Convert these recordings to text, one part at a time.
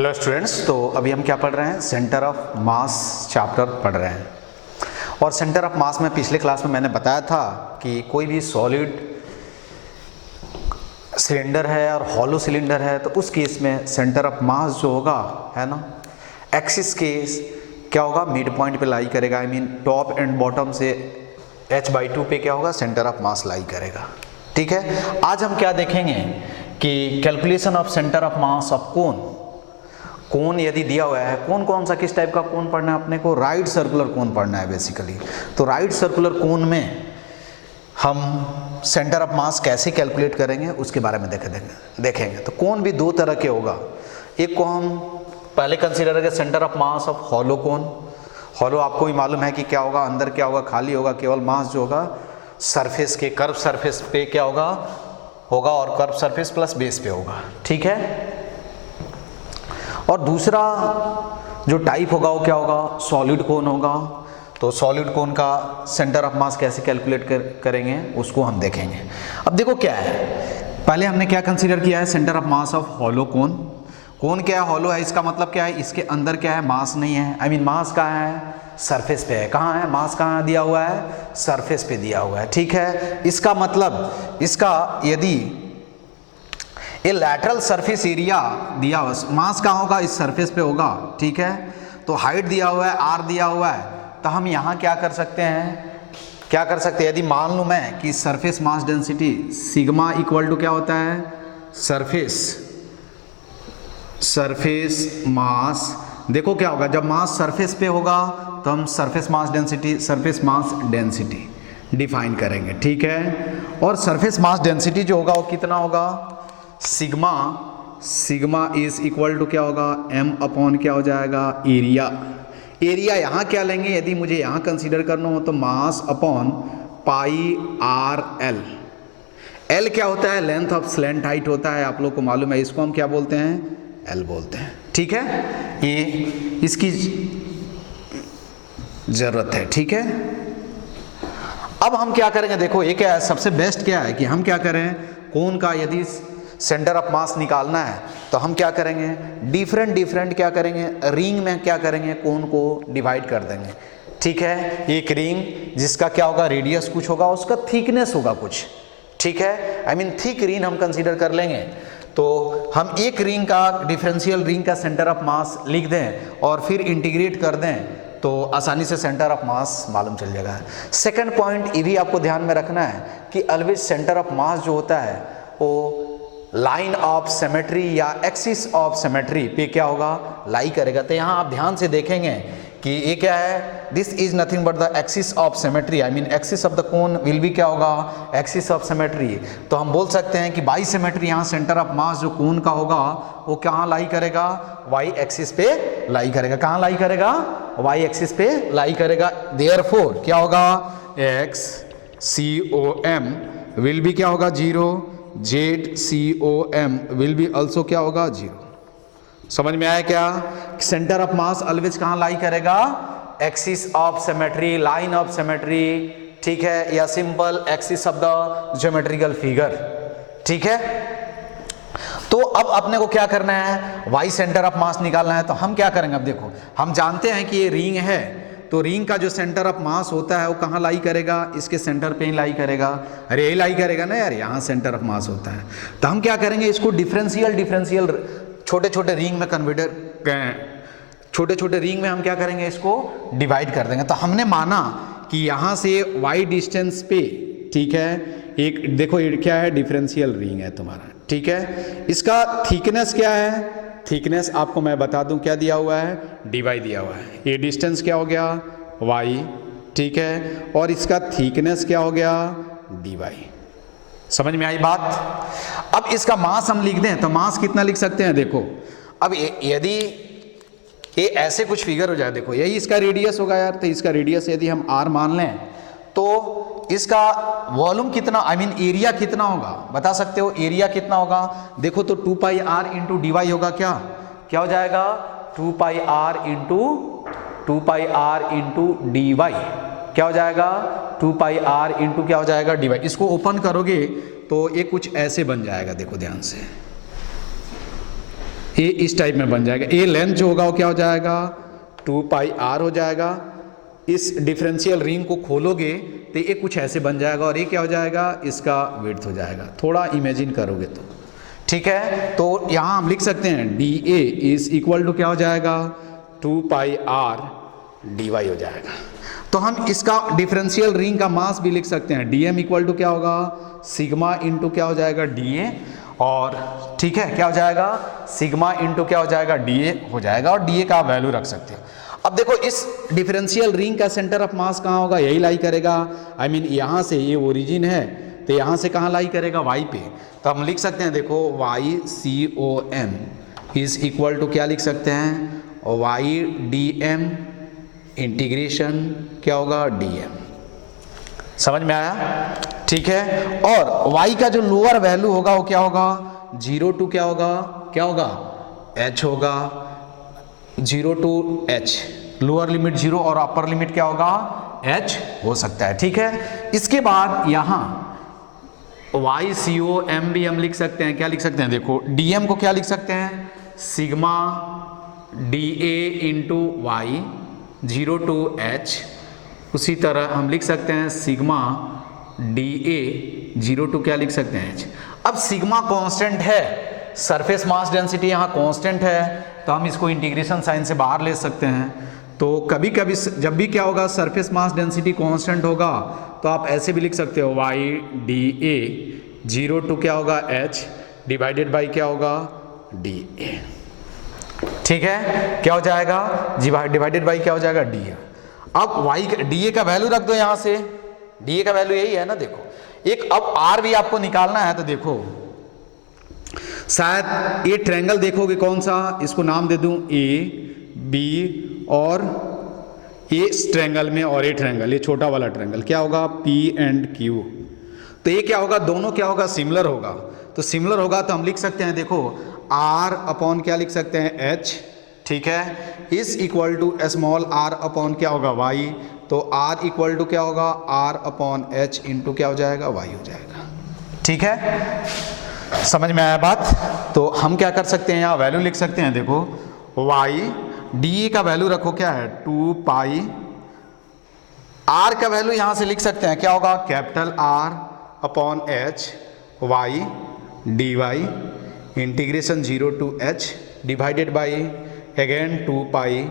Hello students, तो अभी हम क्या पढ़ रहे हैं? सेंटर ऑफ मास चैप्टर पढ़ रहे हैं। और सेंटर ऑफ मास में पिछले क्लास में मैंने बताया था कि कोई भी सॉलिड सिलेंडर है और हॉलो सिलेंडर है तो उस केस में सेंटर ऑफ मास जो होगा है ना, एक्सिस केस क्या होगा, मिड पॉइंट पे लाई करेगा। I mean top and bottom से h/2 पे क्या होगा, सेंटर ऑफ मास लाई करेगा। ठीक है, आज हम क्या देखेंगे कि calculation of centre of mass of cone यदि दिया हुआ है, कौन सा किस टाइप का कोन पढ़ना है अपने को, राइट सर्कुलर कोन पढ़ना है बेसिकली। तो राइट सर्कुलर कोन में हम सेंटर ऑफ मास कैसे कैलकुलेट करेंगे उसके बारे में देखेंगे। तो कोन भी दो तरह के होगा। एक को हम पहले कंसीडर करेंगे centre of mass of hollow cone. Hollow आपको भी मालूम है कि क्या होगा, अंदर क्या होगा, खाली होगा, केवल मास जो होगा सरफेस के कर्व सरफेस पे क्या होगा और कर्व सरफेस प्लस बेस पे होगा। ठीक है, और दूसरा जो टाइप होगा वो क्या होगा, सॉलिड कोन होगा। तो सॉलिड कोन का सेंटर ऑफ मास कैसे कैलकुलेट करेंगे उसको हम देखेंगे। अब देखो क्या है, पहले हमने क्या कंसीडर किया है, centre of mass of hollow cone. Cone क्या है, हॉलो है, इसका मतलब क्या है, इसके अंदर क्या है, मास नहीं है। आई मीन मास कहाँ है, सरफेस पे है। कहाँ है मास, कहाँ दिया हुआ है, सरफेस पे दिया हुआ है। ठीक है, इसका मतलब इसका यदि ये लैटरल सरफेस एरिया दिया हुआ, मास कहाँ होगा, इस सरफेस पे होगा। ठीक है, तो हाइट दिया हुआ है, आर दिया हुआ है, तो हम यहाँ क्या कर सकते हैं, यदि मान लूँ मैं कि surface mass density sigma equal to क्या होता है, सरफेस मास। देखो क्या होगा, जब मास सरफेस पे होगा तो हम सरफेस मास डेंसिटी डिफाइन करेंगे। ठीक है, और सरफेस मास डेंसिटी जो होगा वो कितना होगा, सिग्मा इज इक्वल टू क्या होगा, m अपॉन क्या हो जाएगा, एरिया यहाँ क्या लेंगे, यदि मुझे यहाँ कंसीडर करना हो तो mass upon pi R L क्या होता है, लेंथ ऑफ स्लैंट हाइट होता है, आप लोग को मालूम है, इसको हम क्या बोलते हैं, एल बोलते हैं। ठीक है, ये इसकी जरूरत है। ठीक है, अब हम क्या करेंगे, देखो ये क्या है, सबसे बेस्ट क्या है कि हम क्या करें, कोन का यदि सेंटर ऑफ मास निकालना है तो हम क्या करेंगे, डिफरेंट क्या करेंगे, रिंग में क्या करेंगे, कोन को डिवाइड कर देंगे। ठीक है, एक रिंग जिसका क्या होगा, रेडियस कुछ होगा, उसका थिकनेस होगा कुछ। ठीक है, आई मीन थिक रिंग हम कंसीडर कर लेंगे। तो हम एक रिंग का, डिफरेंशियल रिंग का सेंटर ऑफ मास लिख दें और फिर इंटीग्रेट कर दें तो आसानी से सेंटर ऑफ मास मालूम चल जाएगा। सेकंड पॉइंट ये भी आपको ध्यान में रखना है कि ऑलवेज सेंटर ऑफ मास जो होता है वो लाइन ऑफ सिमेट्री या एक्सिस ऑफ सिमेट्री पे क्या होगा, लाई करेगा। तो यहाँ आप ध्यान से देखेंगे कि ये क्या है, this is nothing but the axis of symmetry. I mean axis of the cone will be क्या होगा, एक्सिस ऑफ सिमेट्री। तो हम बोल सकते हैं कि बाई सिमेट्री, यहाँ सेंटर ऑफ मास जो कोन का होगा वो कहाँ लाई करेगा, वाई एक्सिस पे लाई करेगा। कहाँ लाई करेगा, वाई एक्सिस पे लाई करेगा। देयरफॉर क्या होगा, x C O m will be क्या होगा 0, ZCOM विल बी ऑल्सो क्या होगा 0। समझ में आया क्या, सेंटर ऑफ मास ऑलवेज कहाँ लाई करेगा, axis of symmetry, line of symmetry. ठीक है, या simple axis of the geometrical figure. ठीक है, तो अब अपने को क्या करना है, वाई सेंटर ऑफ मास निकालना है। तो हम क्या करेंगे, अब देखो हम जानते हैं कि ये रिंग है, तो रिंग का जो सेंटर ऑफ मास होता है वो कहाँ लाई करेगा, इसके सेंटर पे ही लाई करेगा। अरे यही लाई करेगा ना यार, यहाँ सेंटर ऑफ मास होता है। तो हम क्या करेंगे, इसको डिफरेंशियल छोटे रिंग में छोटे रिंग में हम क्या करेंगे, इसको डिवाइड कर देंगे। तो हमने माना कि यहाँ से वाई डिस्टेंस पे, ठीक है, एक देखो ये क्या है, डिफरेंशियल रिंग है तुम्हारा। ठीक है, इसका थिकनेस क्या है, थिकनेस आपको मैं बता दूं क्या दिया हुआ है, dy दिया हुआ है। ये डिस्टेंस क्या हो गया, y। ठीक है, और इसका थिकनेस क्या हो गया, dy। समझ में आई बात। अब इसका मास हम लिख दें तो मास कितना लिख सकते हैं, देखो अब यदि ये ऐसे कुछ फिगर हो जाए, देखो यही इसका रेडियस होगा यार, तो इसका रेडियस यदि हम r मान लें तो इसका वॉल्यूम कितना, आई मीन एरिया कितना होगा, बता सकते हो एरिया कितना होगा। देखो तो 2 pi r into D Y होगा, क्या हो जाएगा, 2 pi r into D Y क्या हो जाएगा, 2 पाई r इंटू क्या हो जाएगा, डी वाई। इसको ओपन करोगे तो ये कुछ ऐसे बन जाएगा, देखो ध्यान से, ए इस टाइप में बन जाएगा, ए लेंथ जो होगा वो क्या हो जाएगा 2 पाई आर हो जाएगा। इस डिफरेंशियल रिंग को खोलोगे तो ये कुछ ऐसे बन जाएगा और ये क्या हो जाएगा इसका विड्थ हो जाएगा, थोड़ा इमेजिन करोगे तो ठीक है। तो यहाँ हम लिख सकते हैं d a is equal to क्या हो जाएगा 2 पाई आर डी वाई हो जाएगा। तो हम इसका डिफरेंशियल रिंग का मास भी लिख सकते हैं, डी एम इक्वल टू क्या होगा सिग्मा इंटू क्या हो जाएगा डी ए, और ठीक है क्या हो जाएगा सिग्मा इंटू क्या हो जाएगा डी ए हो जाएगा, और डी ए का आप वैल्यू रख सकते हो। अब देखो इस डिफरेंशियल रिंग का सेंटर ऑफ मास कहाँ होगा, यही लाई करेगा, आई मीन यहाँ से ये ओरिजिन है तो यहाँ से कहाँ लाई करेगा वाई पे। तो हम लिख सकते हैं देखो Y C O M is equal to क्या लिख सकते हैं वाई डी एम इंटीग्रेशन क्या होगा डी एम। समझ में आया, ठीक है। और y का जो लोअर वैल्यू होगा वो क्या होगा 0 टू क्या होगा h होगा, 0 टू h, लोअर लिमिट 0 और अपर लिमिट क्या होगा h हो सकता है, ठीक है। इसके बाद यहाँ y सी ओ एम भी हम लिख सकते हैं, क्या लिख सकते हैं देखो dm को क्या लिख सकते हैं sigma d a into y 0 to h, उसी तरह हम लिख सकते हैं सिग्मा डी ए 0 टू क्या लिख सकते हैं h। अब सिग्मा कांस्टेंट है, सरफेस मास डेंसिटी यहाँ कांस्टेंट है, तो हम इसको इंटीग्रेशन साइन से बाहर ले सकते हैं। तो कभी कभी जब भी क्या होगा सरफेस मास डेंसिटी कांस्टेंट होगा तो आप ऐसे भी लिख सकते हो वाई डी ए 0 टू क्या होगा h डिवाइडेड बाई क्या होगा डी ए, ठीक है क्या हो जाएगा डिवाइडेड बाई क्या हो जाएगा डी ए। अब y डी ए का वैल्यू रख दो, यहाँ से डी ए का वैल्यू यही है ना देखो। एक अब r भी आपको निकालना है, तो देखो शायद ये ट्रायंगल देखोगे कौन सा, इसको नाम दे दूं ए बी, और ये इस ट्रायंगल में और ये ट्रायंगल, ये छोटा वाला ट्रायंगल क्या होगा पी एंड क्यू। तो ये क्या होगा दोनों क्या होगा सिमिलर होगा, तो सिमिलर होगा तो हम लिख सकते हैं देखो r अपॉन क्या लिख सकते हैं h, ठीक है, is equal to small r upon क्या होगा y, तो r इक्वल टू क्या होगा r अपॉन h इंटू क्या हो जाएगा y हो जाएगा, ठीक है। समझ में आया बात। तो हम क्या कर सकते हैं यहाँ वैल्यू लिख सकते हैं देखो y डी का वैल्यू रखो क्या है 2 पाई, r का वैल्यू यहाँ से लिख सकते हैं क्या होगा capital R upon h y d y integration 0 to h divided by again 2 pi,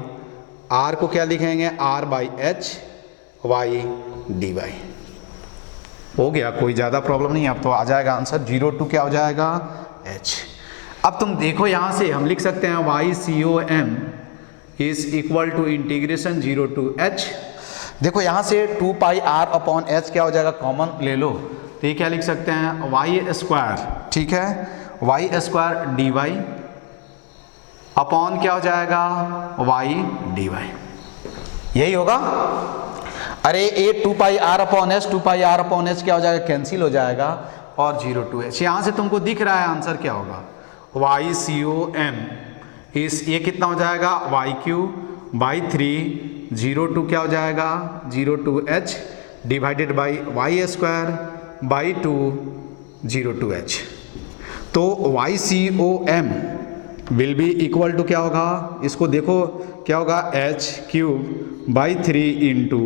r को क्या लिखेंगे r by h y d y. हो गया, कोई ज़्यादा प्रॉब्लम नहीं, अब तो आ जाएगा आंसर 0 टू क्या हो जाएगा h। अब तुम देखो यहाँ से हम लिख सकते हैं y C O M is equal to integration 0 to h। देखो यहाँ से 2 पाई r अपॉन h क्या हो जाएगा कॉमन ले लो, तो ये क्या लिख सकते हैं वाई स्क्वायर, ठीक है, y square d y upon क्या हो जाएगा वाई डी वाई, यही होगा। अरे ये 2 pi r upon h 2 pi r upon h क्या हो जाएगा कैंसिल हो जाएगा, और 0 टू h। यहाँ से तुमको दिख रहा है आंसर क्या होगा वाई सी ओ एम इस ये कितना हो जाएगा वाई क्यू बाई 3 0 टू क्या हो जाएगा 0 to h divided by y square by 2 0 to h। तो y C O m will be equal to क्या होगा, इसको देखो क्या होगा h cube by 3 into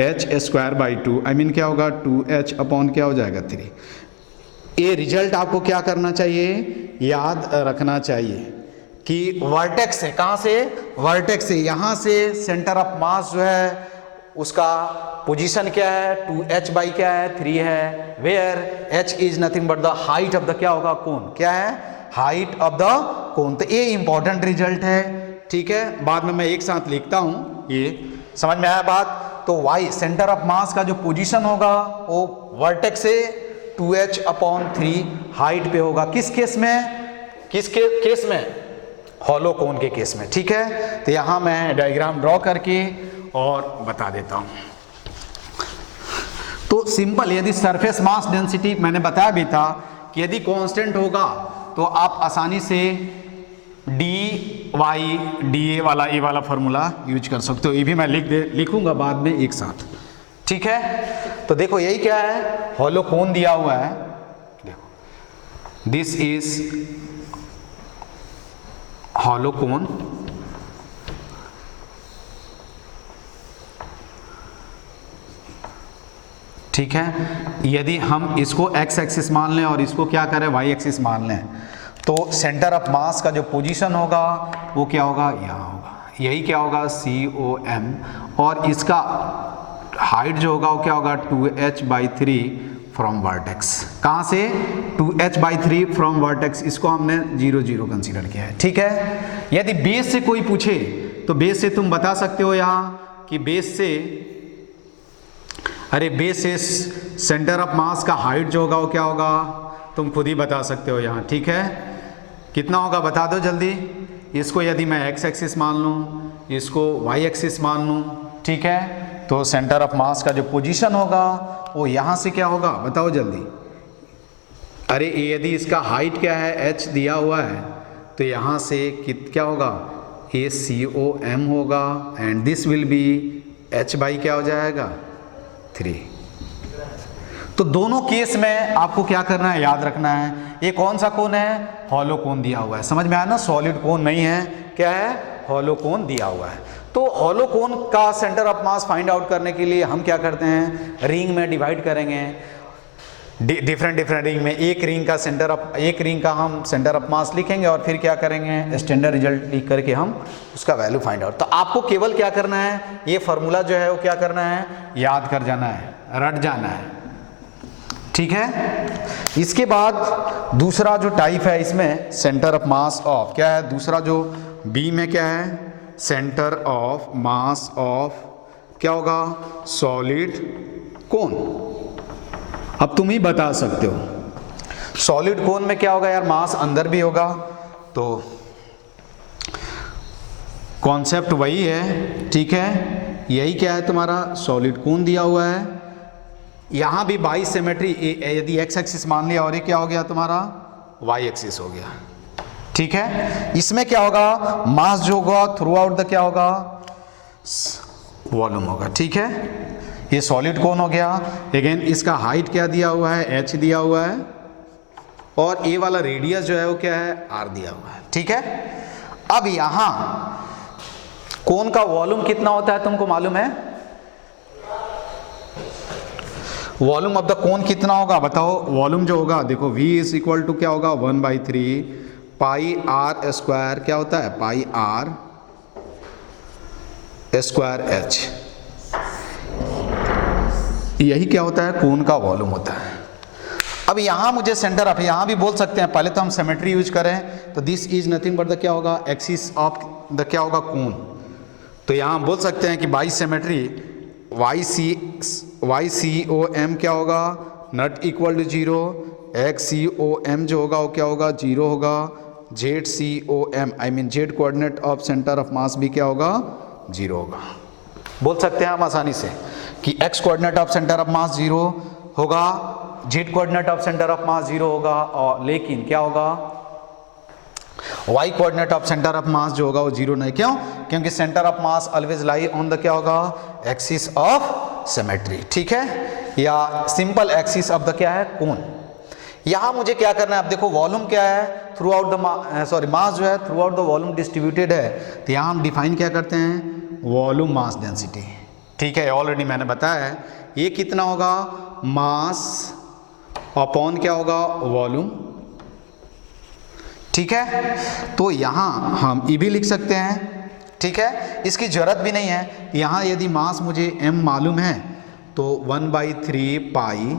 h square by 2, I mean क्या होगा 2h अपॉन क्या हो जाएगा 3। ये रिजल्ट आपको क्या करना चाहिए याद रखना चाहिए कि वर्टेक्स से, कहाँ से वर्टेक्स से, यहाँ से सेंटर ऑफ मास जो है उसका पोजीशन क्या है 2h बाई क्या है 3 है, where h is nothing but the height of the क्या होगा कोन, क्या है हाइट ऑफ द कोन। तो ये इंपॉर्टेंट रिजल्ट है, ठीक है, बाद में मैं एक साथ लिखता हूं, ये समझ में आया बात। तो y सेंटर ऑफ मास का जो पोजीशन होगा वो वर्टेक्स से 2h अपॉन 3 हाइट पे होगा, किस केस में, किस केस में हॉलो कोन के केस में, ठीक है। तो यहां मैं डायग्राम ड्रॉ करके और बता देता हूं। तो सिंपल, यदि सरफेस मास डेंसिटी मैंने बताया भी था कि यदि कांस्टेंट होगा तो आप आसानी से डी वाई डी ए वाला ये वाला फॉर्मूला यूज कर सकते हो, ये भी मैं लिखूंगा बाद में एक साथ, ठीक है। तो देखो यही क्या है हॉलो कोन दिया हुआ है, देखो दिस इज हॉलो कोन, ठीक है। यदि हम इसको एक्स एक्सिस मान लें और इसको क्या करें वाई एक्सिस मान लें, तो सेंटर ऑफ मास का जो पोजीशन होगा वो क्या होगा, यहाँ होगा। यही क्या होगा, COM, और इसका हाइट जो होगा वो क्या होगा 2h/3 फ्रॉम वर्टेक्स। कहाँ से, 2h/3 फ्रॉम वर्टेक्स। इसको हमने 0 0 कंसीडर किया है, ठीक है। यदि बेस से कोई पूछे तो बेस से तुम बता सकते हो यहाँ कि बेस से, अरे बेस से सेंटर ऑफ मास का हाइट जो होगा वो क्या होगा, तुम खुद ही बता सकते हो यहाँ, ठीक है। कितना होगा बता दो जल्दी। इसको यदि मैं एक्स एक्सिस मान लूँ, इसको वाई एक्सिस मान लूँ, ठीक है, तो सेंटर ऑफ मास का जो पोजीशन होगा वो यहाँ से क्या होगा बताओ जल्दी। अरे यदि इसका हाइट क्या है h दिया हुआ है, तो यहाँ से क्या होगा, ये COM होगा, and this will B h by क्या हो जाएगा 3। तो दोनों केस में आपको क्या करना है, याद रखना है। ये कौन सा कोन है, हॉलो कोन दिया हुआ है, समझ में आया ना, सॉलिड कोन नहीं है, क्या है, हॉलो कोन दिया हुआ है। तो हॉलो कोन का centre of mass find out करने के लिए हम क्या करते हैं, रिंग में डिवाइड करेंगे, डिफरेंट रिंग में। एक रिंग का हम सेंटर ऑफ मास लिखेंगे और फिर क्या करेंगे, स्टैंडर्ड रिजल्ट लिख करके हम उसका वैल्यू फाइंड आउट। तो आपको केवल क्या करना है, ये फॉर्मूला जो है वो क्या करना है, याद कर जाना है, रट जाना है, ठीक है। इसके बाद दूसरा जो टाइप है इसमें सेंटर ऑफ मास ऑफ क्या है, दूसरा जो बी में क्या है, सेंटर ऑफ मास ऑफ क्या होगा, सॉलिड कोन। अब तुम ही बता सकते हो सॉलिड कोन में क्या होगा यार, मास अंदर भी होगा, तो कॉन्सेप्ट वही है, ठीक है। यही क्या है तुम्हारा सॉलिड कोन दिया हुआ है। यहाँ भी बाई सिमेट्री, यदि एक्स एक्सिस मान लिया और ये क्या हो गया तुम्हारा वाई एक्सिस हो गया, ठीक है। इसमें क्या होगा, मास जो होगा थ्रू आउट द क्या होगा, वॉल्यूम होगा, ठीक है। ये सॉलिड कोन हो गया। अगेन इसका हाइट क्या दिया हुआ है, h दिया हुआ है, और ए वाला रेडियस जो है वो क्या है, r दिया हुआ है, ठीक है। अब यहां कोन का वॉल्यूम कितना होता है तुमको मालूम है, वॉल्यूम ऑफ द कोन कितना होगा बताओ। वॉल्यूम जो होगा देखो V इज इक्वल टू क्या होगा 1/3 पाई r स्क्वायर, क्या होता है पाई r स्क्वायर h। यही क्या होता है, कोन का वॉल्यूम होता है। अब यहां मुझे सेंटर ऑफ, यहां भी बोल सकते हैं, पहले तो हम सिमेट्री यूज करें, तो this is nothing but the क्या होगा, एक्सिस ऑफ द क्या होगा कोन। तो यहां बोल सकते हैं कि बाई सिमेट्री YCOM क्या होगा, नॉट इक्वल टू 0, XCOM जो होगा वो क्या होगा 0 होगा, ZCOM I mean Z coordinate of centre of मास भी क्या होगा 0 होगा। बोल सकते हैं हम आसानी से कि x coordinate of centre of मास 0 होगा, z coordinate of centre of मास 0 होगा, और लेकिन क्या होगा y coordinate of centre of मास जो होगा वो 0 नहीं। क्यों, क्योंकि centre of mass always lie on the क्या होगा, एक्सिस ऑफ सिमेट्री, ठीक है, या सिंपल एक्सिस ऑफ द क्या है कोन। यहां मुझे क्या करना है, अब देखो वॉल्यूम क्या है, थ्रू आउट द मास जो है through out the volume distributed है, तो यहां हम डिफाइन क्या करते हैं, वॉल्यूम मास डेंसिटी, ठीक है। ऑलरेडी मैंने बताया है ये कितना होगा, मास अपॉन क्या होगा वॉल्यूम, ठीक है। तो यहां हम ये भी लिख सकते हैं, ठीक है, इसकी जरूरत भी नहीं है। यहां यदि मास मुझे m मालूम है तो 1/3 पाई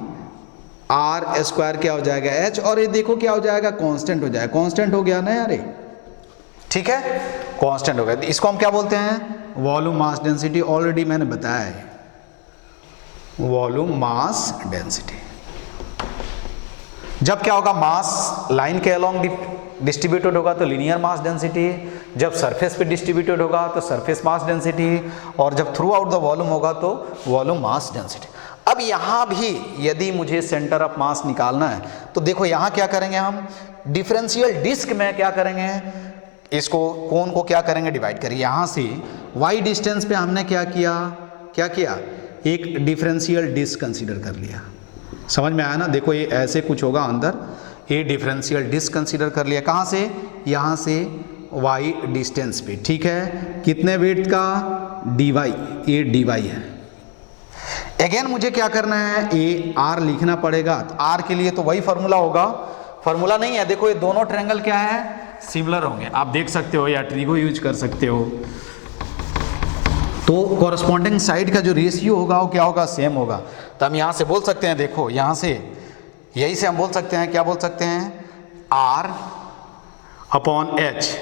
r स्क्वायर क्या हो जाएगा h, और ये देखो क्या हो जाएगा, कांस्टेंट हो जाएगा, कांस्टेंट हो गया ना यार ये, ठीक है, कांस्टेंट हो गया। इसको हम क्या बोलते हैं, वॉल्यूम मास डेंसिटी। ऑलरेडी मैंने बताया है वॉल्यूम मास डेंसिटी। जब क्या होगा, मास लाइन के अलोंग डिस्ट्रीब्यूटेड होगा तो लीनियर मास डेंसिटी, जब सरफेस पे डिस्ट्रीब्यूटेड होगा तो सरफेस मास डेंसिटी, और जब थ्रू आउट द वॉल्यूम होगा तो वॉल्यूम मास डेंसिटी। अब यहाँ भी यदि मुझे सेंटर ऑफ मास निकालना है तो देखो यहाँ क्या करेंगे, हम डिफरेंशियल डिस्क में क्या करेंगे, इसको कोन को क्या करेंगे, डिवाइड करेंगे। यहाँ से y डिस्टेंस पे हमने क्या किया, एक डिफरेंशियल डिस्क कंसीडर कर लिया। समझ में आया ना, देखो ये ऐसे कुछ होगा अंदर, ये डिफरेंशियल डिस्क कंसीडर कर लिया। कहाँ से, यहाँ से वाई डिस्टेंस पे, ठीक है। कितने विड्थ का, dy, ये dy है। अगेन मुझे क्या करना है, ए आर लिखना पड़ेगा। तो आर के लिए तो वही फार्मूला होगा, फार्मूला नहीं है, देखो ये दोनों ट्रायंगल क्या है, सिमिलर होंगे, आप देख सकते हो या ट्रिगो यूज कर सकते हो। तो कॉरस्पॉन्डिंग साइड का जो रेशियो होगा वो क्या होगा, सेम होगा। तो हम यहाँ से बोल सकते हैं, देखो यहाँ से यही से हम बोल सकते हैं, क्या बोल सकते हैं, R upon h,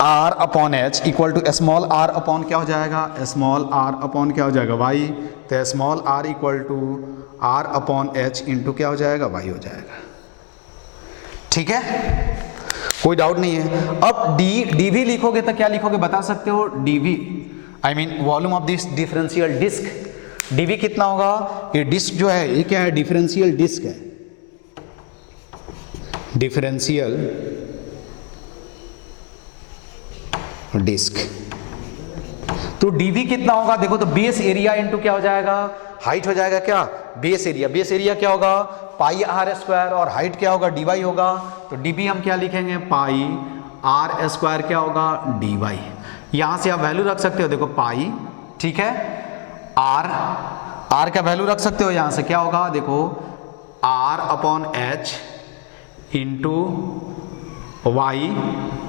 R upon h equal to small r upon क्या हो जाएगा, स्मॉल r अपॉन क्या हो जाएगा, y। तो small r equal to R upon H into क्या हो जाएगा, y हो जाएगा, ठीक है, कोई डाउट नहीं है। अब dv लिखोगे तो क्या लिखोगे बता सकते हो, dv I mean volume of this differential disc. dv कितना होगा, ये डिस्क जो है ये क्या है, डिफरेंशियल डिस्क है, डिफरेंशियल डिस्क। तो dv कितना होगा, देखो तो बेस एरिया इंटू क्या हो जाएगा, हाइट हो जाएगा, क्या बेस एरिया, बेस एरिया क्या होगा पाई आर स्क्वायर, और हाइट क्या होगा dy होगा। तो dv हम क्या लिखेंगे, पाई आर स्क्वायर क्या होगा, dy। यहां से आप वैल्यू रख सकते हो, देखो पाई, ठीक है, r का वैल्यू रख सकते हो, यहां से क्या होगा, देखो r upon H into Y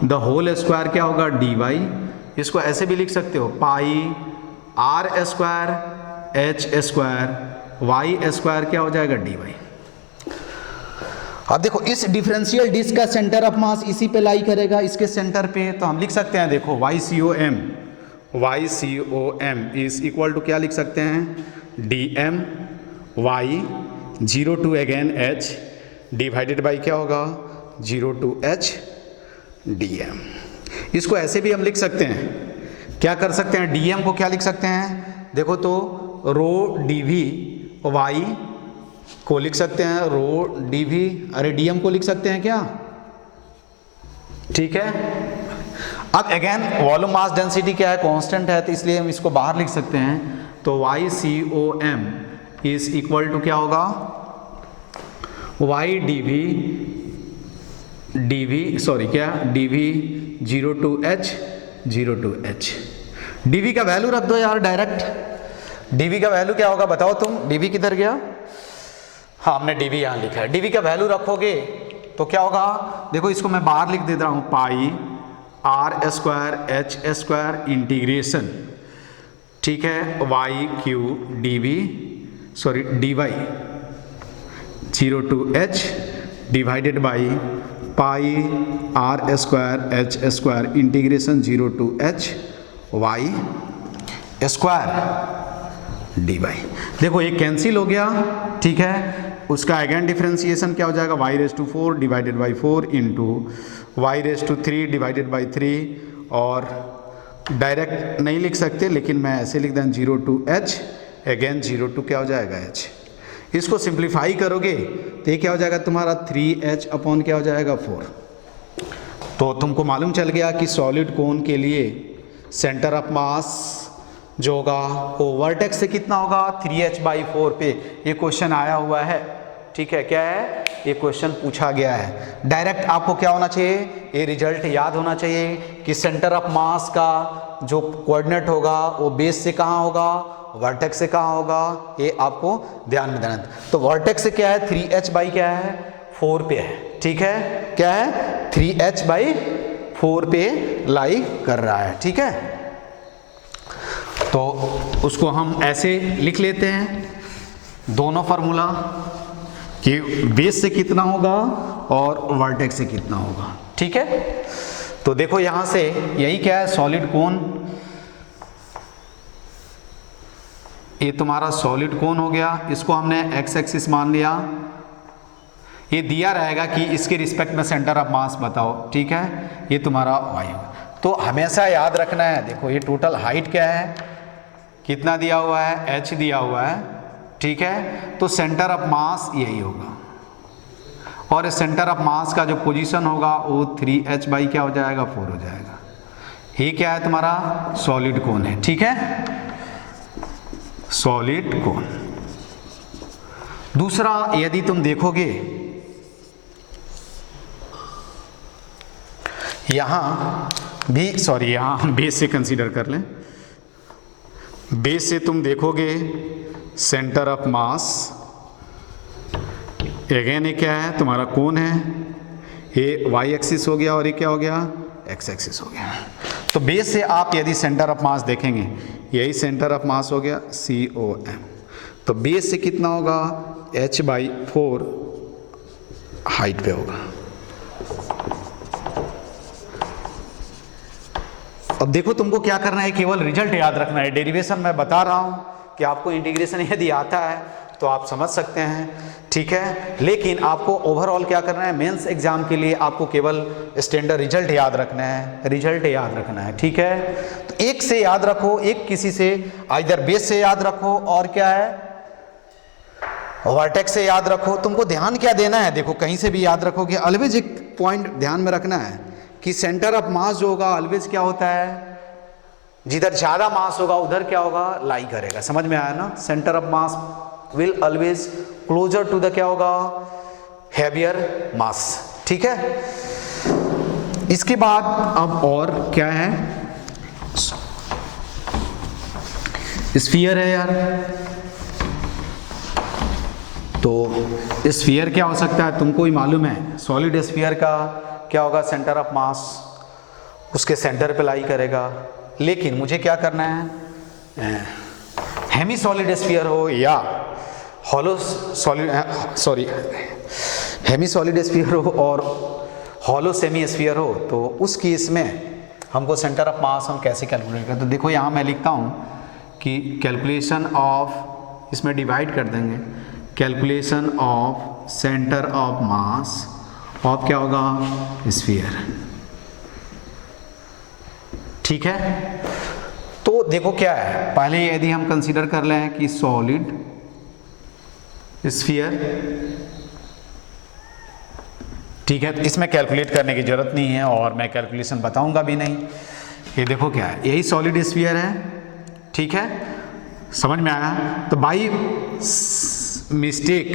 the whole square क्या होगा, dy। इसको ऐसे भी लिख सकते हो, pi R square H square Y square क्या हो जाएगा, dy। अब देखो इस डिफरेंशियल डिस्क का सेंटर ऑफ मास इसी पे लाई करेगा, इसके सेंटर पे। तो हम लिख सकते हैं, देखो YCOM इज इक्वल टू क्या लिख सकते हैं, DM y 0 to again h divided by क्या होगा, 0 टू h DM। इसको ऐसे भी हम लिख सकते हैं, क्या कर सकते हैं, DM को क्या लिख सकते हैं, देखो तो रो dv y को लिख सकते हैं, रो dv, अरे DM को लिख सकते हैं क्या, ठीक है। अब अगेन वॉल्यूम मास डेंसिटी क्या है, कांस्टेंट है, तो इसलिए हम इसको बाहर लिख सकते हैं। तो YCOM इज इक्वल टू क्या होगा, y dv 0 to h 0 to h। dv का वैल्यू रख दो यार डायरेक्ट, dv का वैल्यू क्या होगा बताओ तुम, dv किधर गया, हाँ हमने dv यहाँ लिखा है। dv का वैल्यू रखोगे तो क्या होगा, देखो इसको मैं बाहर लिख देता हूँ, pi R square H square integration, ठीक है, Y cube dy 0 to h divided by pi R square H square integration 0 to h Y square dy। देखो ये कैंसिल हो गया, ठीक है। उसका अगेन डिफरेंशिएशन क्या हो जाएगा, y⁴ divided by 4 into y�3 divided by 3, और डायरेक्ट नहीं लिख सकते लेकिन मैं ऐसे लिख दूँ 0 टू h अगेन 0 टू क्या हो जाएगा h। इसको सिंप्लीफाई करोगे तो ये क्या हो जाएगा तुम्हारा 3h अपॉन क्या हो जाएगा 4। तो तुमको मालूम चल गया कि सॉलिड कोन के लिए सेंटर ऑफ मास जो होगा वो वर्टेक्स से कितना होगा, 3h/4 पे। ये क्वेश्चन आया हुआ है, ठीक है, क्या है ये क्वेश्चन पूछा गया है। डायरेक्ट आपको क्या होना चाहिए, ये रिजल्ट याद होना चाहिए कि सेंटर ऑफ मास का जो कोऑर्डिनेट होगा वो बेस से कहाँ होगा, वर्टेक्स से कहाँ होगा, ये आपको ध्यान में देना। तो वर्टेक्स से क्या है, 3h बाई क्या है 4 पे है, ठीक है, क्या है 3h/4 पे लाई कर रहा है, ठीक है। तो उसको हम ऐसे लिख लेते हैं दोनों फार्मूला कि बेस से कितना होगा और वर्टेक्स से कितना होगा, ठीक है। तो देखो यहां से यही क्या है, सॉलिड कोन, ये तुम्हारा सॉलिड कोन हो गया, इसको हमने एक्स एक्सिस मान लिया। ये दिया रहेगा कि इसके रिस्पेक्ट में सेंटर ऑफ मास बताओ, ठीक है, ये तुम्हारा वाई होगा। तो हमेशा याद रखना है, देखो ये टोटल हाइट क्या है, कितना दिया हुआ है, h दिया हुआ है, ठीक है। तो सेंटर ऑफ मास यही होगा, और इस सेंटर ऑफ मास का जो पोजीशन होगा वो 3h बाई क्या हो जाएगा 4 हो जाएगा। ये क्या है तुम्हारा सॉलिड कोन है, ठीक है, सॉलिड कोन। दूसरा यदि तुम देखोगे यहाँ भी सॉरी यहाँ हम बेस से कंसीडर कर लें। बेस से तुम देखोगे सेंटर ऑफ मास, अगेन ये क्या है तुम्हारा कोण है, ये वाई एक्सिस हो गया और ये क्या हो गया एक्स एक्सिस हो गया। तो बेस से आप यदि सेंटर ऑफ मास देखेंगे, यही सेंटर ऑफ मास हो गया COM, तो बेस से कितना होगा h/4 हाइट पे होगा। अब देखो तुमको क्या करना है, केवल रिजल्ट याद रखना है। डेरिवेशन मैं बता रहा हूं कि आपको इंटीग्रेशन यदि आता है तो आप समझ सकते हैं, ठीक है, लेकिन आपको ओवरऑल क्या करना है, मेंस एग्जाम के लिए आपको केवल स्टैंडर्ड रिजल्ट याद रखना है, रिजल्ट याद रखना है, ठीक है। तो एक से याद रखो, एक किसी से आइदर बेस से याद रखो और क्या है वर्टेक्स से याद रखो। तुमको ध्यान क्या देना है, देखो कहीं से भी याद रखोगे, ऑलवेज एक पॉइंट ध्यान में रखना है कि सेंटर ऑफ मास जो होगा ऑलवेज क्या होता है, जिधर ज्यादा मास होगा उधर क्या होगा लाई करेगा। समझ में आया ना, centre of mass will always closer to the क्या होगा हैवियर मास, ठीक है। इसके बाद अब और क्या है, स्फीयर है यार। तो स्फीयर क्या हो सकता है तुमको ही मालूम है, सॉलिड स्फीयर का क्या होगा, सेंटर ऑफ मास उसके सेंटर पे लाई करेगा। लेकिन मुझे क्या करना है, हेमी सॉलिड स्फीयर हो या hollow solid sorry hemi solid sphere हो और हॉलो सेमी स्फीयर हो, तो उस केस में हमको सेंटर ऑफ मास हम कैसे कैलकुलेट करें। तो देखो यहाँ मैं लिखता हूँ कि कैलकुलेशन ऑफ, इसमें डिवाइड कर देंगे, calculation of centre of mass of क्या होगा स्फीयर, ठीक है। तो देखो क्या है, पहले यदि हम कंसीडर कर लें कि सॉलिड स्फीयर, ठीक है, इसमें कैलकुलेट करने की जरूरत नहीं है और मैं कैलकुलेशन बताऊंगा भी नहीं। ये देखो क्या है, यही सॉलिड स्फीयर है, ठीक है, समझ में आया। तो बाई मिस्टेक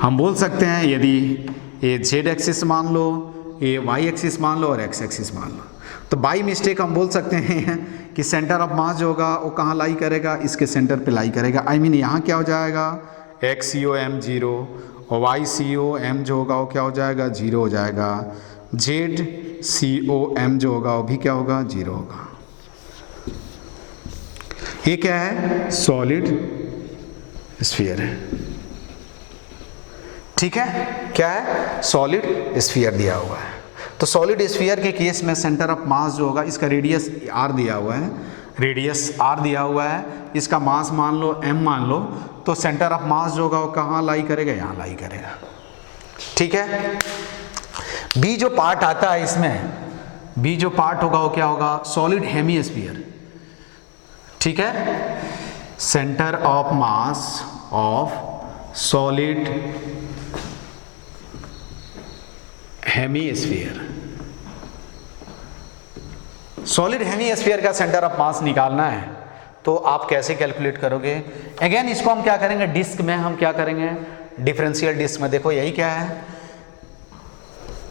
हम बोल सकते हैं, यदि ये जेड एक्सिस मान लो, ये वाई एक्सिस मान लो और एक्स एक्सिस मान लो, तो बाई मिस्टेक हम बोल सकते हैं कि सेंटर ऑफ मास जो होगा वो कहाँ लाई करेगा, इसके सेंटर पे लाई करेगा। आई मीन यहाँ क्या हो जाएगा XCOM 0 और YCOM जो होगा वो क्या हो जाएगा 0 हो जाएगा, ZCOM जो होगा वो भी क्या होगा 0 होगा। ये क्या है, सॉलिड स्फीयर है, ठीक है, क्या है सॉलिड स्फीयर दिया हुआ है। तो सॉलिड स्फीयर के केस में सेंटर ऑफ मास जो होगा, इसका रेडियस r दिया हुआ है, रेडियस r दिया हुआ है, इसका मास मान लो m मान लो, तो सेंटर ऑफ मास जो होगा वो कहाँ लाई करेगा, यहाँ लाई करेगा, ठीक है। बी जो पार्ट आता है इसमें, बी जो पार्ट होगा वो क्या होगा, सॉलिड हेमी स्फीयर, ठीक है, centre of mass of solid hemisphere. Solid hemisphere का सेंटर ऑफ मास निकालना है तो आप कैसे कैलकुलेट करोगे। अगेन इसको हम क्या करेंगे, डिस्क में हम क्या करेंगे, डिफरेंशियल डिस्क में। देखो यही क्या है,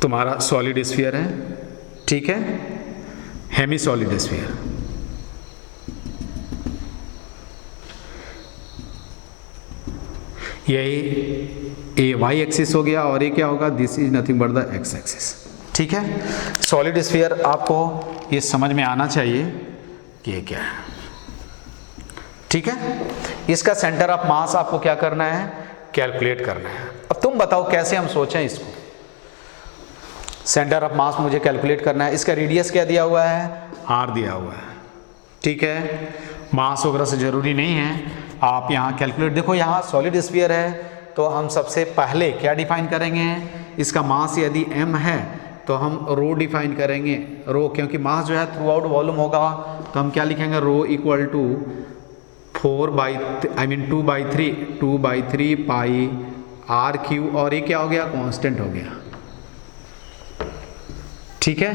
तुम्हारा सॉलिड स्फीयर है, ठीक है, हेमी सॉलिड स्फीयर, यही ए वाई एक्सिस हो गया और ये क्या होगा, this is nothing but the x axis, ठीक है। सॉलिड स्फीयर आपको ये समझ में आना चाहिए कि ये क्या है, ठीक है। इसका सेंटर ऑफ मास आपको क्या करना है, कैलकुलेट करना है। अब तुम बताओ कैसे हम सोचें इसको, सेंटर ऑफ मास मुझे कैलकुलेट करना है, इसका रेडियस क्या दिया हुआ है, r दिया हुआ है, ठीक है, मास वगैरह से जरूरी नहीं है, आप यहाँ कैलकुलेट। देखो यहाँ सॉलिड स्फीयर है तो हम सबसे पहले क्या डिफाइन करेंगे, इसका मास यदि m है तो हम रो डिफाइन करेंगे, रो, क्योंकि मास जो है थ्रू आउट वॉल्यूम होगा, तो हम क्या लिखेंगे, rho equal to 2/3 pi r³ और ये क्या हो गया, कांस्टेंट हो गया, ठीक है।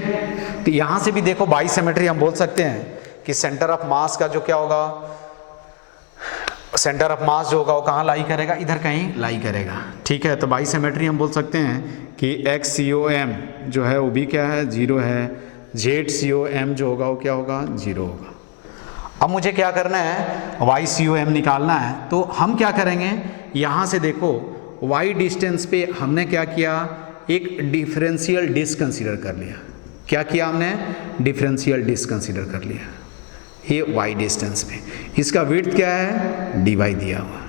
तो यहाँ से भी देखो बाई सिमेट्री हम बोल सकते हैं कि सेंटर ऑफ मास का जो क्या होगा, सेंटर ऑफ मास जो होगा वो कहाँ लाई करेगा, इधर कहीं लाई करेगा। ठीक है, तो बाई सिमेट्री हम बोल सकते हैं कि XCOM जो है वो भी क्या है, 0 है। ZCOM जो होगा वो क्या होगा, 0 होगा। अब मुझे क्या करना है, YCOM निकालना है। तो हम क्या करेंगे, यहाँ से देखो y डिस्टेंस पे हमने क्या किया, एक डिफरेंशियल डिस्क कंसीडर कर लिया। क्या किया हमने, डिफरेंशियल डिस्क कंसीडर कर लिया। ये y डिस्टेंस पे, इसका विड्थ क्या है, dy दिया हुआ।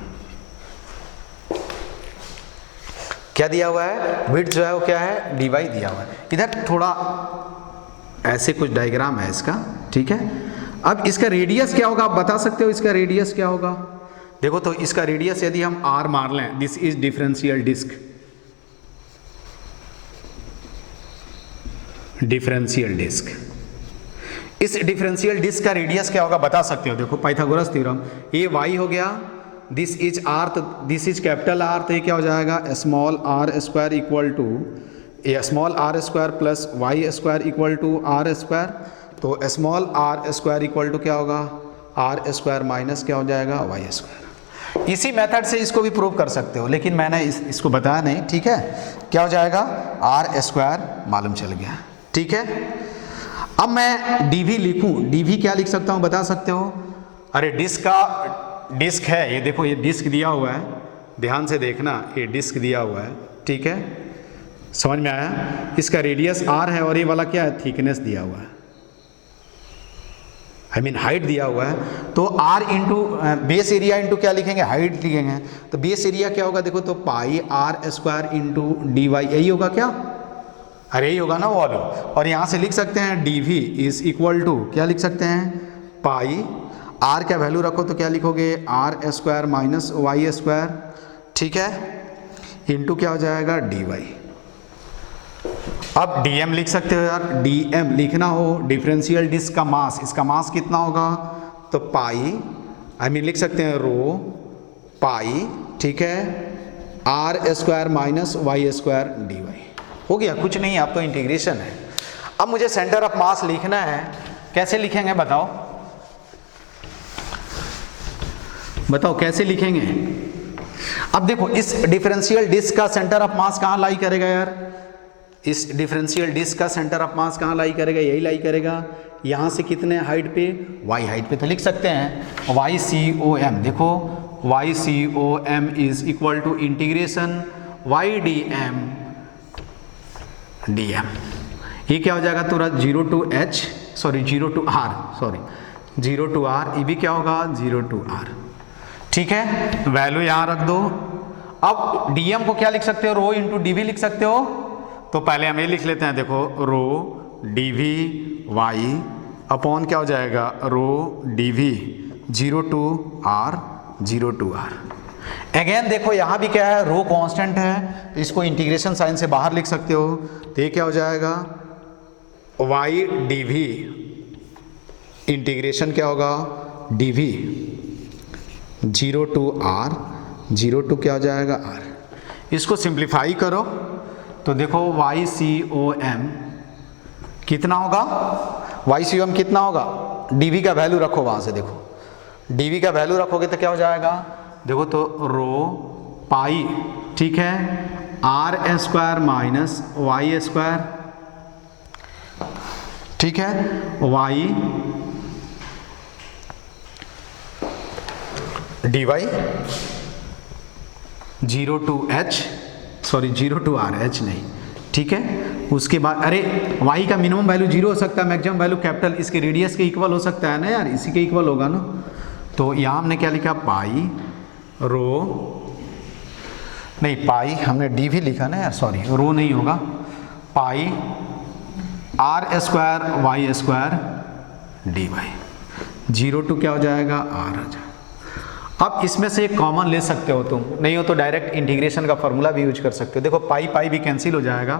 क्या दिया हुआ है, विड्थ जो है वो क्या है, dy दिया हुआ है। इधर थोड़ा ऐसे कुछ डायग्राम है इसका। ठीक है, अब इसका रेडियस क्या होगा, आप बता सकते हो इसका रेडियस क्या होगा। देखो तो इसका रेडियस यदि हम r मार लें, this is differential disc, differential disc. इस डिफरेंशियल डिस्क का रेडियस क्या होगा बता सकते हो। देखो पाइथागोरस थ्योरम, ये y हो गया, दिस इज r, तो दिस इज कैपिटल R, तो ये क्या हो जाएगा, small r square equal to small r square plus y square equal to r square. तो small r square equal to क्या होगा, r स्क्वायर माइनस क्या हो जाएगा, y स्क्वायर। इसी मेथड से इसको भी प्रूव कर सकते हो, लेकिन मैंने इसको बताया नहीं। ठीक है, क्या हो जाएगा, r स्क्वायर मालूम चल गया। ठीक है, अब मैं dv लिखूं, dv क्या लिख सकता हूं बता सकते हो। अरे डिस्क है, ये देखो ये डिस्क दिया हुआ है, ध्यान से देखना, ये डिस्क दिया हुआ है। ठीक है, समझ में आया। इसका रेडियस r है और ये वाला क्या है, थिकनेस दिया हुआ है, आई मीन हाइट दिया हुआ है। तो r into base area into क्या लिखेंगे, हाइट लिखेंगे। तो बेस एरिया क्या होगा, देखो तो पाई r स्क्वायर इंटू dy, यही होगा क्या, अरे यही होगा ना वॉल्यूम। और यहाँ से लिख सकते हैं dv इज इक्वल टू क्या लिख सकते हैं, पाई r का वैल्यू रखो तो क्या लिखोगे, r square minus y square. ठीक है, इंटू क्या हो जाएगा, dy। अब dm लिख सकते हो यार, dm लिखना हो डिफरेंशियल डिस्क का मास, इसका मास कितना होगा, तो पाई, आई मीन लिख सकते हैं रो पाई। ठीक है, r square minus y square dy। हो गया, कुछ नहीं, आप तो इंटीग्रेशन है। अब मुझे सेंटर ऑफ मास लिखना है, कैसे लिखेंगे बताओ, बताओ कैसे लिखेंगे। अब देखो इस डिफरेंशियल डिस्क का सेंटर ऑफ मास कहाँ लाई करेगा यार, इस डिफरेंशियल डिस्क का सेंटर ऑफ मास कहाँ लाई करेगा, यही लाई करेगा। यहाँ से कितने हाइट पे, y हाइट पे, तो लिख सकते हैं YCOM। देखो YCOM is equal to integration YDM dm। ये क्या हो जाएगा पूरा, 0 to h, sorry 0 to r, sorry 0 to r, ये भी क्या होगा 0 to r। ठीक है, वैल्यू यहाँ रख दो। अब dm को क्या लिख सकते हो, रो इंटू dv लिख सकते हो। तो पहले हम ये लिख लेते हैं, देखो रो dv y अपॉन क्या हो जाएगा, रो dv 0 to r 0 to r। Again देखो यहाँ भी क्या है, रो कांस्टेंट है, तो इसको इंटीग्रेशन साइन से बाहर लिख सकते हो। तो ये क्या हो जाएगा, y dv इंटीग्रेशन क्या होगा, dv 0 to r 0 to क्या हो जाएगा r। इसको सिंप्लीफाई करो तो देखो YCOM कितना होगा, YCOM कितना होगा, dv का वैल्यू रखो वहाँ से, देखो dv का वैल्यू रखोगे तो क्या हो जाएगा, देखो तो रो पाई, ठीक है, r square minus y square. ठीक है, y dy 0 to h, sorry 0 to r, h नहीं। ठीक है, उसके बाद अरे y का मिनिमम वैल्यू 0 हो सकता है, मैक्सिमम वैल्यू कैपिटल इसके रेडियस के इक्वल हो सकता है ना यार, इसी के इक्वल होगा ना। तो यहाँ हमने क्या लिखा, पाई रो, नहीं पाई हमने dv लिखा ना यार, सॉरी रो नहीं होगा, पाई r square y square dy 0 to क्या हो जाएगा, r आ जाएगा। अब इसमें से एक कॉमन ले सकते हो तुम, नहीं हो तो डायरेक्ट इंटीग्रेशन का फॉर्मूला भी यूज कर सकते हो। देखो पाई पाई भी कैंसिल हो जाएगा,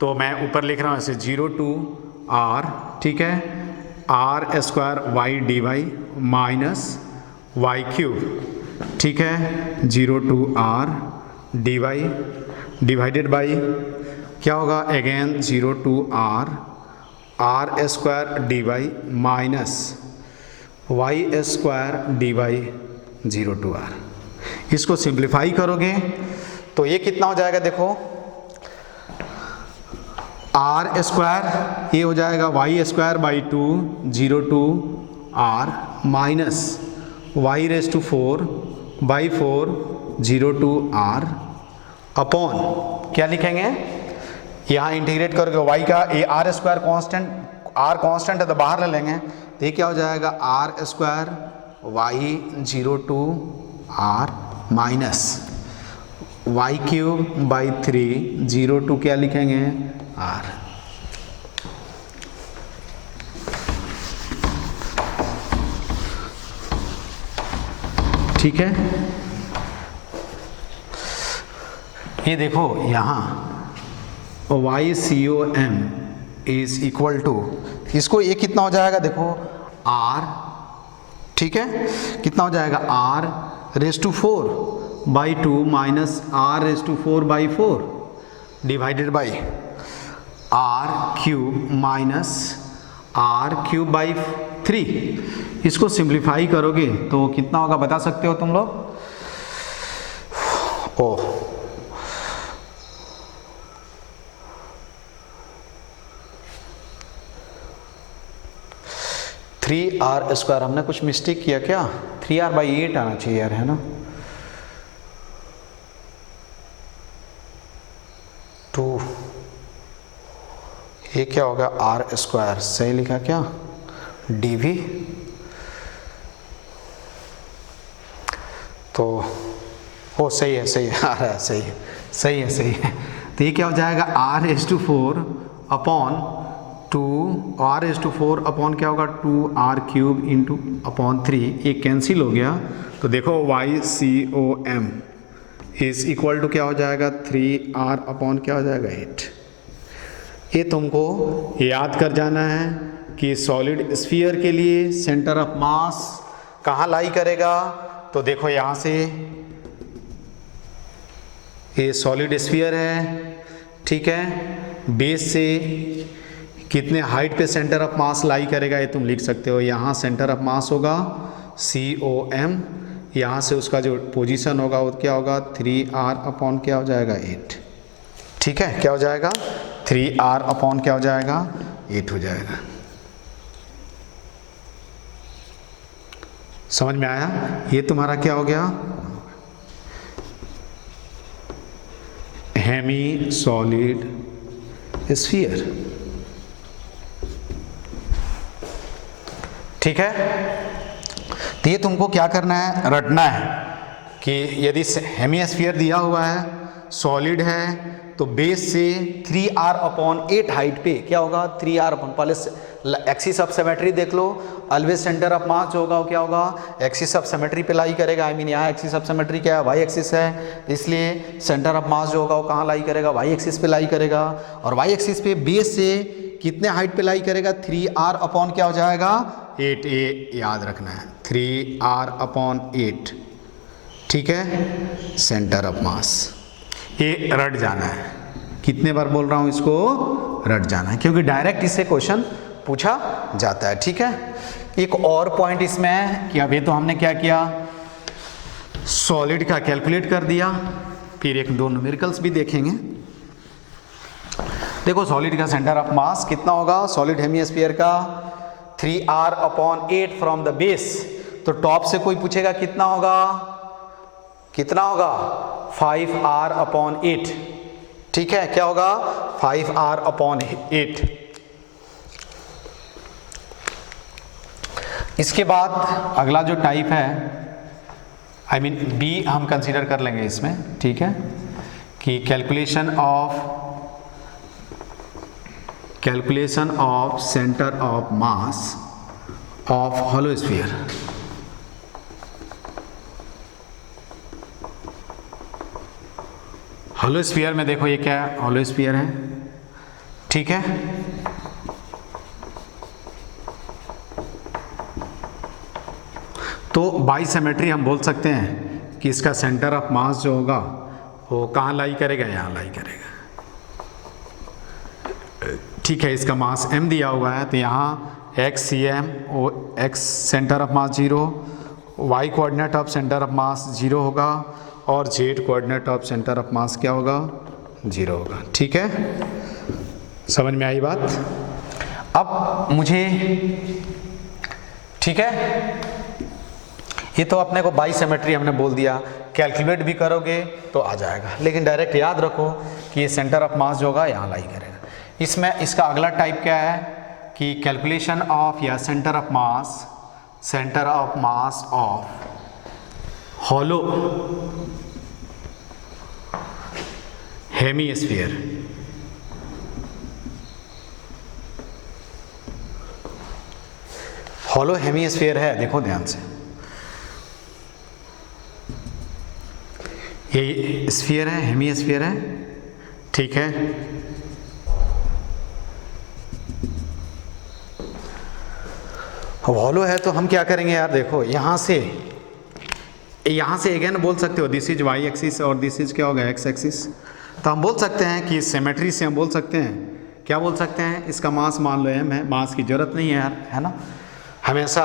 तो मैं ऊपर लिख रहा हूँ ऐसे 0 to r, ठीक है, r square y dy minus y cube, ठीक है, 0 to r dy divided by क्या होगा, again 0 to r square dy minus y square dy 0 to r। इसको सिंप्लीफाई करोगे तो ये कितना हो जाएगा, देखो r स्क्वायर, ये हो जाएगा y square by 2 0 to r minus y raise to 4 by 4 0 to r upon क्या लिखेंगे, यहाँ इंटीग्रेट करोगे y का, ये r square constant, r constant है तो बाहर ले लेंगे, तो ये क्या हो जाएगा r square y 0 to r minus y cube by 3 0 to क्या लिखेंगे r। ठीक है, ये देखो यहाँ YCOM इज इक्वल टू, इसको ये कितना हो जाएगा, देखो R, ठीक है, कितना हो जाएगा R raise to 4 by 2 minus R raise to 4 by 4 divided by R cube minus R cube by 3। इसको सिंप्लीफाई करोगे तो कितना होगा बता सकते हो तुम लोग, ओ 3r स्क्वायर, हमने कुछ मिस्टेक किया क्या, 3r बाई 8 आना चाहिए यार, है ना, 2, ये क्या होगा r स्क्वायर, सही लिखा क्या, dv, तो ओ सही है, सही है, आ रहा है, सही है, सही है, सही है, तो ये क्या हो जाएगा r raise to 4 upon 2 r raise to 4 upon क्या होगा 2r क्यूब इंटू अपॉन 3, ये कैंसिल हो गया, तो देखो YCOM इज इक्वल टू क्या हो जाएगा 3r अपॉन क्या हो जाएगा 8। ये तुमको याद कर जाना है कि सॉलिड स्फीयर के लिए सेंटर ऑफ मास कहाँ लाई करेगा, तो देखो यहाँ से ये सॉलिड स्फीयर है, ठीक है, बेस से कितने हाइट पे सेंटर ऑफ मास लाई करेगा ये तुम लिख सकते हो, यहाँ सेंटर ऑफ मास होगा COM, यहाँ से उसका जो पोजीशन होगा वो क्या होगा 3r अपॉन क्या हो जाएगा 8, ठीक है, क्या हो जाएगा 3r अपॉन क्या हो जाएगा 8 हो जाएगा। समझ में आया, ये तुम्हारा क्या हो गया हेमी सॉलिड स्फीयर, ठीक है, तो ये तुमको क्या करना है, रटना है कि यदि हेमिस्फीयर दिया हुआ है, सॉलिड है, तो बेस से 3r अपॉन 8 हाइट पे क्या होगा 3r अपॉन, पहले एक्सिस ऑफ सिमेट्री देख लो, ऑलवेज सेंटर ऑफ मास जो होगा वो क्या होगा एक्सिस ऑफ सिमेट्री पे लाई करेगा, आई मीन यहाँ एक्सिस ऑफ सिमेट्री क्या है y एक्सिस है, इसलिए सेंटर ऑफ मास जो होगा वो कहाँ लाई करेगा y एक्सिस पे लाई करेगा, और y एक्सिस पे बेस से कितने हाइट पे लाई करेगा 3r अपॉन क्या हो जाएगा 8, ये याद रखना है 3r अपॉन 8, ठीक है, सेंटर ऑफ मास, ये रट जाना है, कितने बार बोल रहा हूँ इसको रट जाना है क्योंकि डायरेक्ट इससे क्वेश्चन पूछा जाता है, ठीक है। एक और पॉइंट इसमें है कि अभी तो हमने क्या किया सॉलिड का कैलकुलेट कर दिया, फिर एक दो न्यूमेरिकल्स भी देखेंगे। देखो सॉलिड का सेंटर ऑफ मास कितना होगा, सॉलिड हेमिस्फीयर का 3r upon 8 from the base, तो टॉप से कोई पूछेगा कितना होगा, कितना होगा 5r अपॉन 8, ठीक है, क्या होगा 5r अपॉन 8। इसके बाद अगला जो टाइप है आई मीन बी हम कंसीडर कर लेंगे इसमें, ठीक है, कि calculation of centre of mass of hollow sphere. Hollow sphere में देखो ये क्या है, हॉलो स्फीयर है, ठीक है, तो बाई सिमेट्री हम बोल सकते हैं कि इसका सेंटर ऑफ मास जो होगा वो कहाँ लाई करेगा, यहाँ लाई करेगा, ठीक है, इसका मास m दिया हुआ है, तो यहाँ x cm और x centre of mass 0 y coordinate of centre of मास 0 होगा और z coordinate of centre of मास क्या होगा, 0 होगा। ठीक है, समझ में आई बात। अब मुझे, ठीक है, ये तो अपने को बाई सिमेट्री हमने बोल दिया, कैलकुलेट भी करोगे तो आ जाएगा, लेकिन डायरेक्ट याद रखो कि ये सेंटर ऑफ मास जो होगा यहाँ लाई करेगा। इसमें इसका अगला टाइप क्या है कि कैलकुलेशन ऑफ या centre of mass of hollow hemisphere. Hollow hemisphere है, देखो ध्यान से, ये स्फीयर है, हेमीस्फीयर है, ठीक है। अब हॉलो है तो हम क्या करेंगे यार, देखो यहाँ से अगेन बोल सकते हो दिस इज वाई एक्सिस और दिस इज क्या होगा, एक्स एक्सिस। तो हम बोल सकते हैं कि सिमेट्री से हम बोल सकते हैं, क्या बोल सकते हैं, इसका मास मान लो m है, मास की जरूरत नहीं है यार, है ना, हमेशा।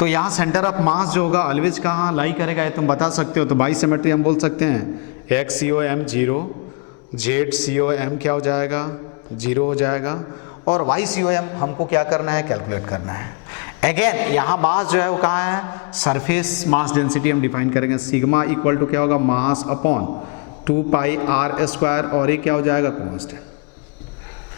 तो यहाँ सेंटर ऑफ मास जो होगा ऑलवेज कहाँ लाई करेगा, ये तुम बता सकते हो। तो बाई सिमेट्री हम बोल सकते हैं एक्स सी ओ एम 0, जेड सी ओ एम क्या हो जाएगा, 0 हो जाएगा, और वाई सी ओ एम हमको क्या करना है, कैलकुलेट करना है। अगेन यहाँ मास जो है वो कहाँ है, सरफेस मास डेंसिटी हम डिफाइन करेंगे, सिग्मा इक्वल टू क्या होगा, mass upon 2 pi r square, और ये क्या हो जाएगा,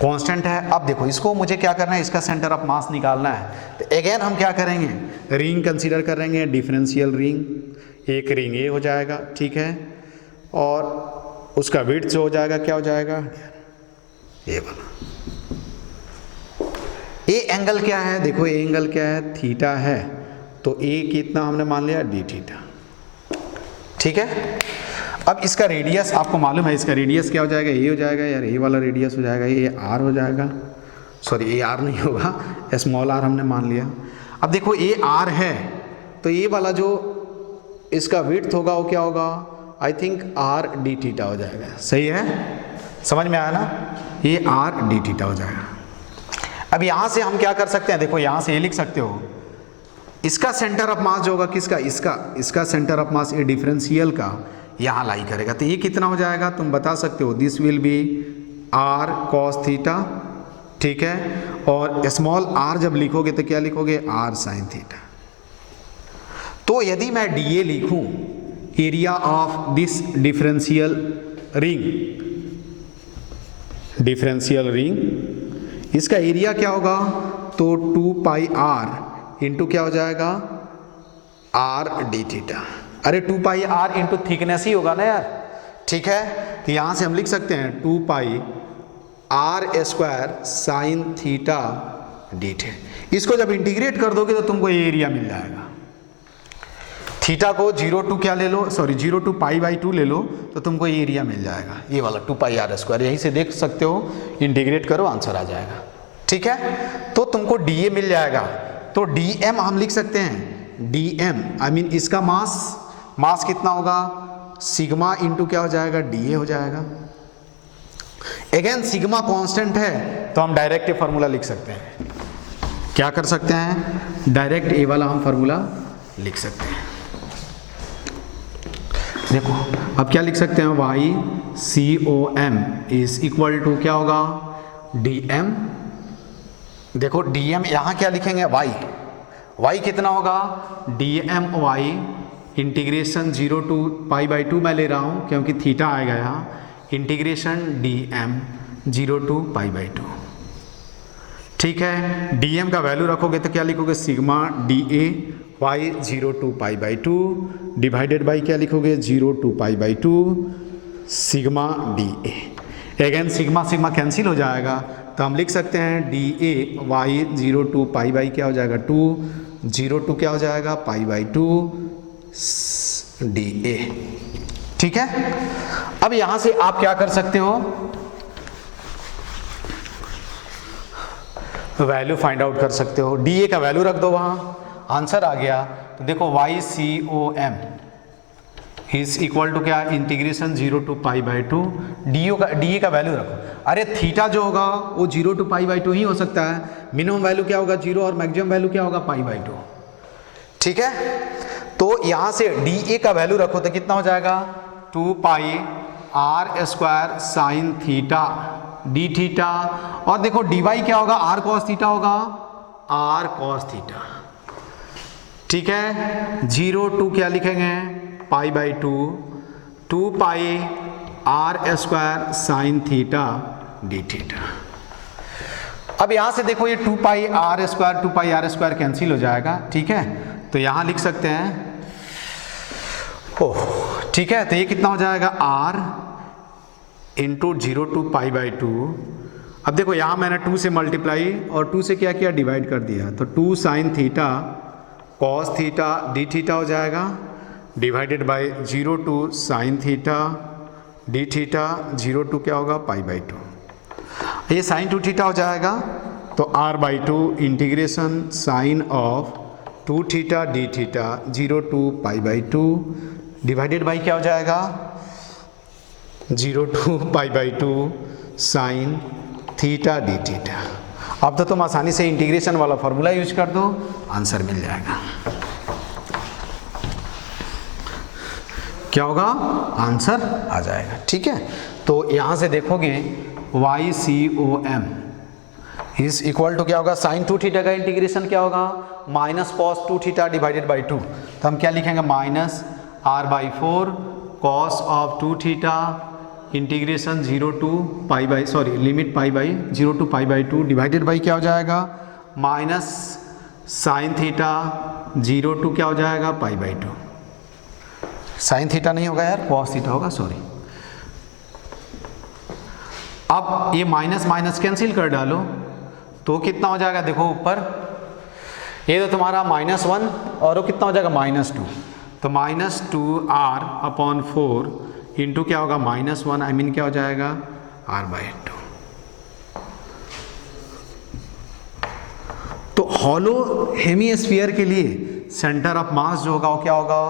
कांस्टेंट है। अब देखो इसको मुझे क्या करना है, इसका सेंटर ऑफ मास निकालना है। तो अगेन हम क्या करेंगे, रिंग कंसीडर करेंगे, डिफरेंशियल रिंग, एक रिंग ये हो जाएगा, ठीक है, और उसका विड्थ जो हो जाएगा क्या हो जाएगा, ये वाला। ए एंगल क्या है, देखो ए एंगल क्या है, थीटा है, तो ए कितना हमने मान लिया, डी थीटा, ठीक है। अब इसका रेडियस आपको मालूम है, इसका रेडियस क्या हो जाएगा, ये हो जाएगा यार, ये वाला रेडियस हो जाएगा, ये आर हो जाएगा, सॉरी ये आर नहीं होगा, स्मॉल आर हमने मान लिया। अब देखो ये आर है, तो ये वाला जो इसका विड्थ होगा वो क्या होगा, I think R D theta हो जाएगा, सही है, समझ में आया ना, ये आर डी थीटा हो जाएगा। अब यहाँ से हम क्या कर सकते हैं, देखो यहाँ से ये लिख सकते हो, इसका सेंटर ऑफ मास जो होगा किसका, इसका सेंटर ऑफ मास ये डिफरेंशियल का यहाँ लाई करेगा, तो ये कितना हो जाएगा, तुम बता सकते हो, this will be r cos theta, ठीक है, और स्मॉल आर जब लिखोगे तो क्या लिखोगे, आर साइन थीटा। तो यदि मैं डी ए लिखूं, area of this differential ring, इसका एरिया क्या होगा, तो 2 पाई आर इंटू क्या हो जाएगा, आर डी थीटा। अरे 2 पाई आर इंटू थिकनेस ही होगा ना यार, ठीक है। तो यहाँ से हम लिख सकते हैं 2 pi R square sine theta D theta. इसको जब इंटीग्रेट कर दोगे तो तुमको ये एरिया मिल जाएगा। थीटा को 0 टू क्या ले लो, सॉरी 0 टू पाई बाई 2 ले लो, तो तुमको ये एरिया मिल जाएगा, ये वाला 2 पाई आर स्क्वायर। यहीं से देख सकते हो, इंटीग्रेट करो आंसर आ जाएगा, ठीक है। तो तुमको डी ए मिल जाएगा, तो डी एम हम लिख सकते हैं, डी एम आई मीन इसका मास कितना होगा, सिग्मा इंटू क्या हो जाएगा, डी ए हो जाएगा। अगेन सिग्मा कांस्टेंट है तो हम डायरेक्ट ये फार्मूला लिख सकते हैं, क्या कर सकते हैं, डायरेक्ट ए वाला हम फार्मूला लिख सकते हैं। देखो अब क्या लिख सकते हैं, y C O M is equal to क्या होगा, डी एम। देखो डी एम यहाँ क्या लिखेंगे, वाई कितना होगा, d m y integration 0 to pi by 2 मैं ले रहा हूँ क्योंकि थीटा आएगा यहाँ, integration d m 0 to pi by 2, ठीक है। डी एम का वैल्यू रखोगे तो क्या लिखोगे, sigma d a y 0 to pi by 2 divided by क्या लिखोगे, 0 to pi by 2 sigma d a. Again sigma sigma cancel हो जाएगा तो हम लिख सकते हैं d a y 0 to pi by क्या हो जाएगा 2, 0 टू क्या हो जाएगा पाई बाई 2 डी ए, ठीक है। अब यहां से आप क्या कर सकते हो, वैल्यू फाइंड आउट कर सकते हो। डी ए का वैल्यू रख दो, वहां आंसर आ गया। तो देखो Y C O M is equal to क्या, integration 0 to pi by 2 D A का वैल्यू रखो। अरे थीटा जो होगा वो 0 टू पाई बाई 2 ही हो सकता है, मिनिमम वैल्यू क्या होगा 0 और मैक्सिमम वैल्यू क्या होगा पाई बाई 2, ठीक है। तो यहां से डी ए का वैल्यू रखो तो कितना हो जाएगा 2 pi R square sine theta D theta, और देखो डी वाई क्या होगा आर कॉस थीटा होगा, आर कॉस थीटा। ठीक है, 0 टू क्या लिखेंगे pi by 2 pi R square sine theta D theta. अब यहां से देखो ये 2 पाई आर स्क्वायर कैंसिल हो जाएगा। ठीक है, तो यहां लिख सकते हैं ओह, ठीक है, तो ये कितना हो जाएगा r into 0 to pi by 2। अब देखो यहां मैंने 2 से मल्टीप्लाई और 2 से क्या किया डिवाइड कर दिया, तो 2 sine theta cos theta D theta हो जाएगा divided by 0 to sine theta D theta 0 to क्या होगा पाई बाई 2, ये साइन 2 थीटा हो जाएगा। तो r by 2 integration sine of 2 theta D theta 0 to pi by 2 divided by क्या हो जाएगा 0 to pi by 2 sine theta D theta. अब तो तुम आसानी से इंटीग्रेशन वाला फॉर्मूला यूज कर दो, आंसर मिल जाएगा। क्या होगा आंसर आ जाएगा। ठीक है, तो यहां से देखोगे YCOM इज इक्वल टू क्या होगा साइन 2 थीटा का इंटीग्रेशन क्या होगा minus cos 2 theta divided by 2, तो हम क्या लिखेंगे minus r by 4 cos of 2 theta integration 0 to pi by limit pi by 0 to pi by 2 divided by क्या हो जाएगा माइनस साइन थीटा 0 टू क्या हो जाएगा पाई बाई 2, साइन थीटा नहीं होगा यार कॉस थीटा होगा सॉरी। अब ये माइनस माइनस कैंसिल कर डालो तो कितना हो जाएगा देखो ऊपर ये तो तुम्हारा -1 और वो कितना हो जाएगा -2, तो -2r अपॉन 4 इंटू क्या होगा -1 आई मीन क्या हो जाएगा r बाई 2। तो हॉलो हेमीस्फीयर के लिए सेंटर ऑफ मास जो होगा वो क्या होगा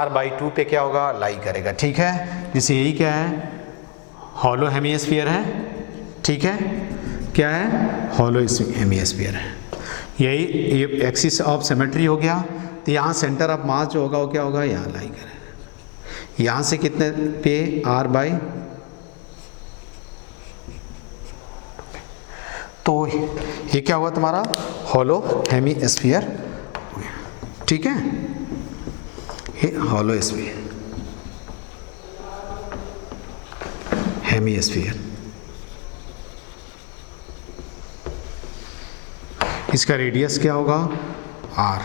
r बाई 2 पे क्या होगा लाई करेगा। ठीक है, जिसे यही क्या है हॉलो हेमीस्फीयर है। ठीक है, क्या है हॉलो हेमीस्फीयर है, यही एक्सिस ऑफ सिमेट्री हो गया। तो यहाँ सेंटर ऑफ मास जो होगा वो क्या होगा यहाँ लाई करेगा, यहाँ से कितने पे r बाई, तो ये क्या हुआ तुम्हारा हॉलो हेमीस्फीयर। ठीक है, ये हॉलो स्फीयर हेमीस्फीयर, इसका रेडियस क्या होगा r,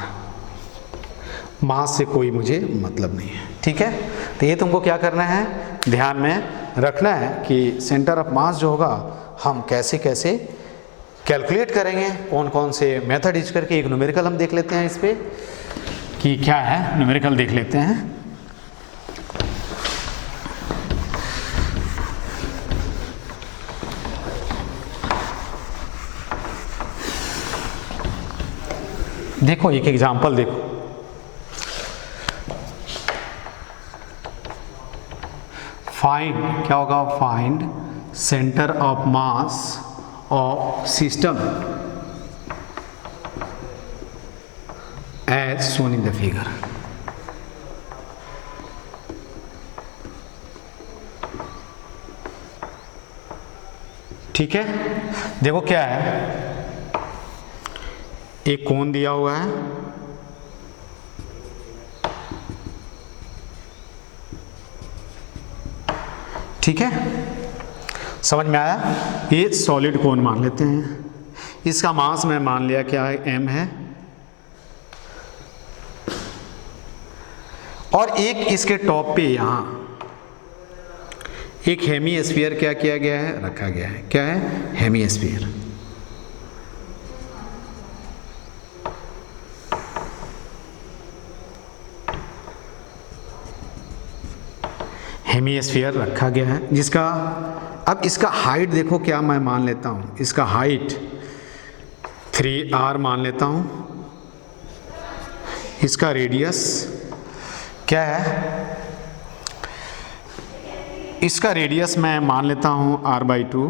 मास से कोई मुझे मतलब नहीं है। ठीक है, तो ये तुमको क्या करना है ध्यान में रखना है कि सेंटर ऑफ मास जो होगा हम कैसे कैसे कैलकुलेट करेंगे, कौन कौन से मेथड यूज करके। एक न्यूमेरिकल हम देख लेते हैं इस पे कि क्या है, न्यूमेरिकल देख लेते हैं। देखो एक एग्जांपल देखो, फाइंड क्या होगा find centre of mass of system as shown in the figure. ठीक है, देखो क्या है एक कोण दिया हुआ है, ठीक है समझ में आया। ये सॉलिड कोण मान लेते हैं, इसका मास मैं मान लिया क्या है m है, और एक इसके टॉप पे यहां एक हेमीस्फीयर क्या किया गया है रखा गया है, क्या है हेमीस्फीयर। हेमीस्फीयर रखा गया है जिसका अब इसका हाइट देखो क्या मैं मान लेता हूँ, इसका हाइट 3r मान लेता हूँ, इसका रेडियस क्या है, इसका रेडियस मैं मान लेता हूँ r बाई 2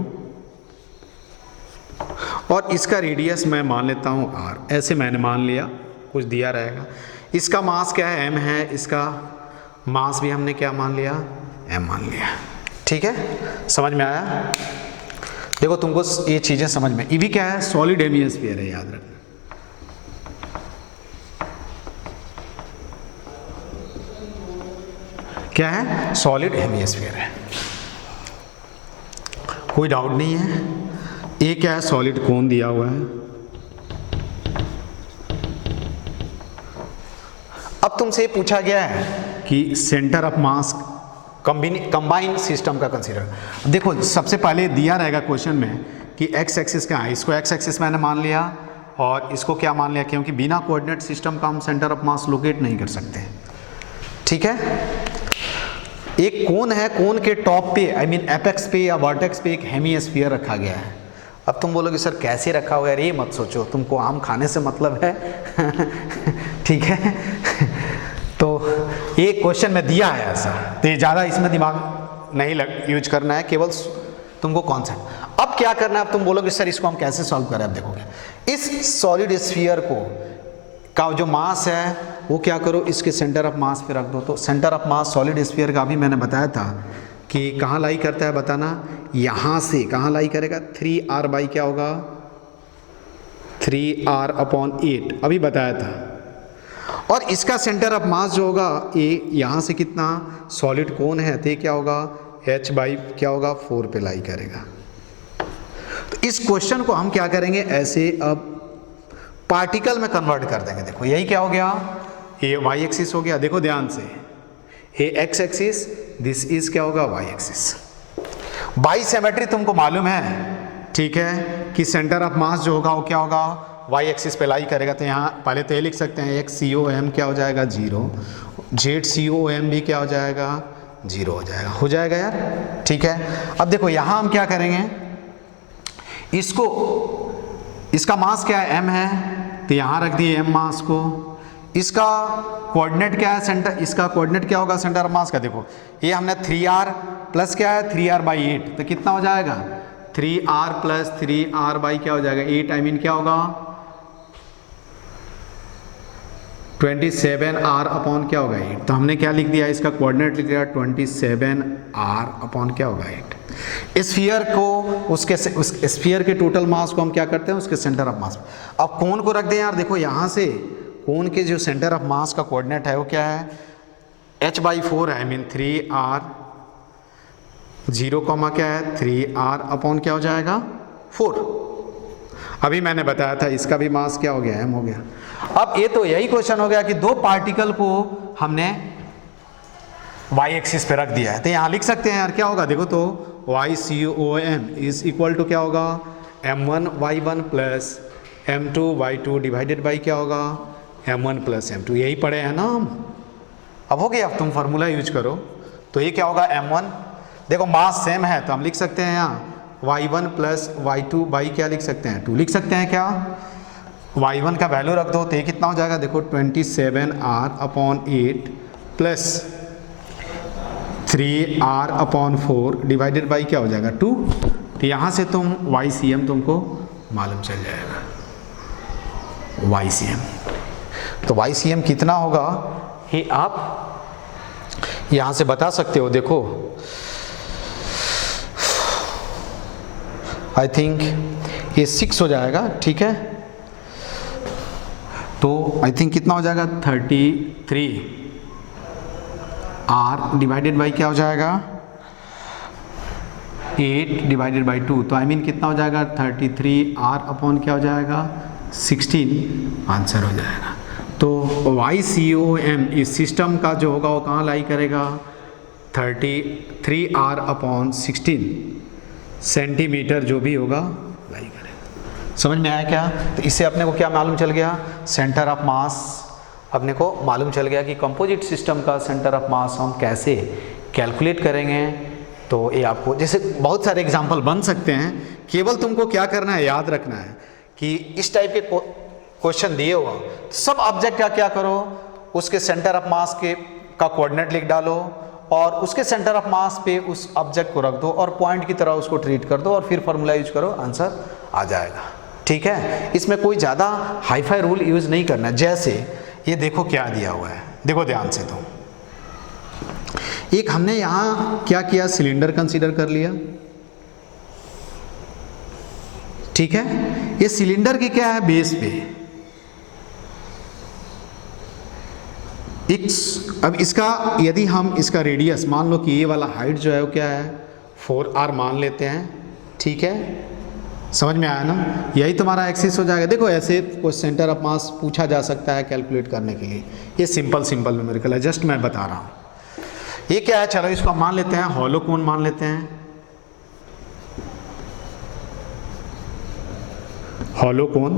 और इसका रेडियस मैं मान लेता हूँ r, ऐसे मैंने मान लिया कुछ दिया रहेगा। इसका मास क्या है, m है, इसका मास भी हमने क्या मान लिया, m मान लिया। ठीक है, समझ में आया? देखो तुमको ये चीजें समझ में, ये भी क्या है, सॉलिड हेमिस्फीयर है, याद रखना। क्या है, सॉलिड हेमिस्फीयर है, कोई डाउट नहीं है। ये क्या है, सॉलिड कोन दिया हुआ है। अब तुमसे पूछा गया है कि centre of mass combined system का कंसीडर। देखो सबसे पहले दिया रहेगा क्वेश्चन में कि एक्स एक्सिस क्या है, इसको एक्स एक्सिस मैंने मान लिया और इसको क्या मान लिया, क्योंकि बिना कोऑर्डिनेट सिस्टम का हम सेंटर ऑफ मास लोकेट नहीं कर सकते। ठीक है, एक कोन है, कोन के टॉप पे आई मीन एपेक्स पे या वर्टेक्स पे एक हेमिस्फीयर रखा गया है। अब तुम बोलोगे सर कैसे रखा हुआ है, ये मत सोचो, तुमको आम खाने से मतलब है। ठीक है, तो ये क्वेश्चन में दिया है ऐसा, तो ये ज़्यादा इसमें दिमाग नहीं यूज करना है, केवल तुमको कॉन्सेप्ट। अब क्या करना है, अब तुम बोलोगे सर इसको हम कैसे सॉल्व करें। अब देखोगे इस सॉलिड स्फीयर को का जो मास है वो क्या करो, इसके सेंटर ऑफ मास पे रख दो। तो centre of mass solid sphere का भी मैंने बताया था कि कहाँ लाई करता है, बताना, यहाँ से कहाँ लाई करेगा, 3r बाई क्या होगा, 3r/8 अभी बताया था। और इसका सेंटर ऑफ मास जो होगा ये यहाँ से कितना, सॉलिड कोन है तो क्या होगा, h बाई क्या होगा, 4 पे लाई करेगा। तो इस क्वेश्चन को हम क्या करेंगे, ऐसे अब पार्टिकल में कन्वर्ट कर देंगे। देखो यही क्या हो गया, ये वाई एक्सिस हो गया। देखो ध्यान से, ये एक्स एक्सिस, दिस इज क्या होगा, वाई एक्सिस। बाई सिमेट्री तुमको मालूम है, ठीक है, कि सेंटर ऑफ मास जो होगा वो क्या होगा, वाई एक्सिस पे लाई करेगा। तो यहाँ पहले तो ये लिख सकते हैं, एक्स सी ओ एम क्या हो जाएगा, 0, जेड सी ओ एम भी क्या हो जाएगा, 0 हो जाएगा यार। ठीक है, अब देखो यहाँ हम क्या करेंगे, इसको, इसका मास क्या है, m है, तो यहाँ रख दिए m मास को। इसका कोऑर्डिनेट क्या है, सेंटर, इसका कोऑर्डिनेट क्या होगा सेंटर ऑफ मास का, देखो ये हमने 3r प्लस क्या है, 3r/8, तो कितना हो जाएगा, 3r प्लस 3r बाई क्या हो जाएगा, 8, आई मीन क्या होगा, 27r/ क्या होगा, 8। तो हमने क्या लिख दिया, इसका कोऑर्डिनेट लिख दिया 27r/ क्या होगा, 8। स्फीयर को उसके उस स्फीयर के टोटल मास को हम क्या करते हैं, उसके सेंटर ऑफ मास। अब कोन को रख दें यार, देखो यहाँ से कोन के जो सेंटर ऑफ मास का कोऑर्डिनेट है वो क्या है, h/4 है, आई मीन 3r 0, क्या है 3r/ क्या हो जाएगा, 4। अभी मैंने बताया था इसका भी मास क्या हो गया, m हो गया। अब ये तो यही क्वेश्चन हो गया कि दो पार्टिकल को हमने y एक्सिस पे रख दिया है, तो यहाँ लिख सकते हैं यार क्या होगा, देखो तो YCOM इज इक्वल टू क्या होगा, m1y1 plus m2y2 divided by क्या होगा, m1 प्लस m2। यही पढ़े हैं ना हम, अब हो गया, अब तुम फार्मूला यूज करो। तो ये क्या होगा, m1, देखो मास सेम है तो हम लिख सकते हैं यहाँ y1 प्लस y2 बाई क्या लिख सकते हैं, 2 लिख सकते हैं क्या, y1 का वैल्यू रख दो तो ये कितना हो जाएगा, देखो 27r/8 plus 3r/4 divided by क्या हो जाएगा, 2। तो यहाँ से तुम YCM तुमको मालूम चल जाएगा, YCM। तो YCM कितना होगा ये आप यहाँ से बता सकते हो। देखो आई थिंक ये 6 हो जाएगा, ठीक है, तो आई थिंक कितना हो जाएगा, 33r डिवाइडेड बाई क्या हो जाएगा, 8 डिवाइडेड बाई 2। तो आई मीन कितना हो जाएगा, 33r/ क्या हो जाएगा, 16 आंसर हो जाएगा। तो YCOM इस सिस्टम का जो होगा वो कहाँ लाई करेगा, 33r/16 सेंटीमीटर जो भी होगा लाई करेगा। समझ में आया क्या? तो इससे अपने को क्या मालूम चल गया, सेंटर ऑफ मास अपने को मालूम चल गया कि कंपोजिट सिस्टम का सेंटर ऑफ मास हम कैसे कैलकुलेट करेंगे। तो ये आपको जैसे बहुत सारे एग्जाम्पल बन सकते हैं, केवल तुमको क्या करना है, याद रखना है कि इस टाइप के क्वेश्चन दिए हुआ सब ऑब्जेक्ट का क्या करो, उसके सेंटर ऑफ मास के का कोऑर्डिनेट लिख डालो और उसके सेंटर ऑफ मास पे उस ऑब्जेक्ट को रख दो और पॉइंट की तरह उसको ट्रीट कर दो और फिर फॉर्मूला यूज करो, आंसर आ जाएगा। ठीक है, इसमें कोई ज़्यादा हाईफाई रूल यूज़ नहीं करना। जैसे ये देखो क्या दिया हुआ है, देखो ध्यान से। तो एक हमने यहां क्या किया, सिलेंडर कंसीडर कर लिया, ठीक है। ये सिलेंडर की क्या है, बेस पे अब इसका यदि हम इसका रेडियस मान लो कि ये वाला हाइट जो है वो क्या है 4r मान लेते हैं, ठीक है। समझ में आया ना, यही तुम्हारा एक्सिस हो जाएगा। देखो ऐसे कोई सेंटर ऑफ मास पूछा जा सकता है कैलकुलेट करने के लिए, ये सिंपल न्यूमेरिकल है, जस्ट मैं बता रहा हूँ। ये क्या है, चलो इसको मान लेते हैं हॉलो कोन मान लेते हैं, हॉलो कोन।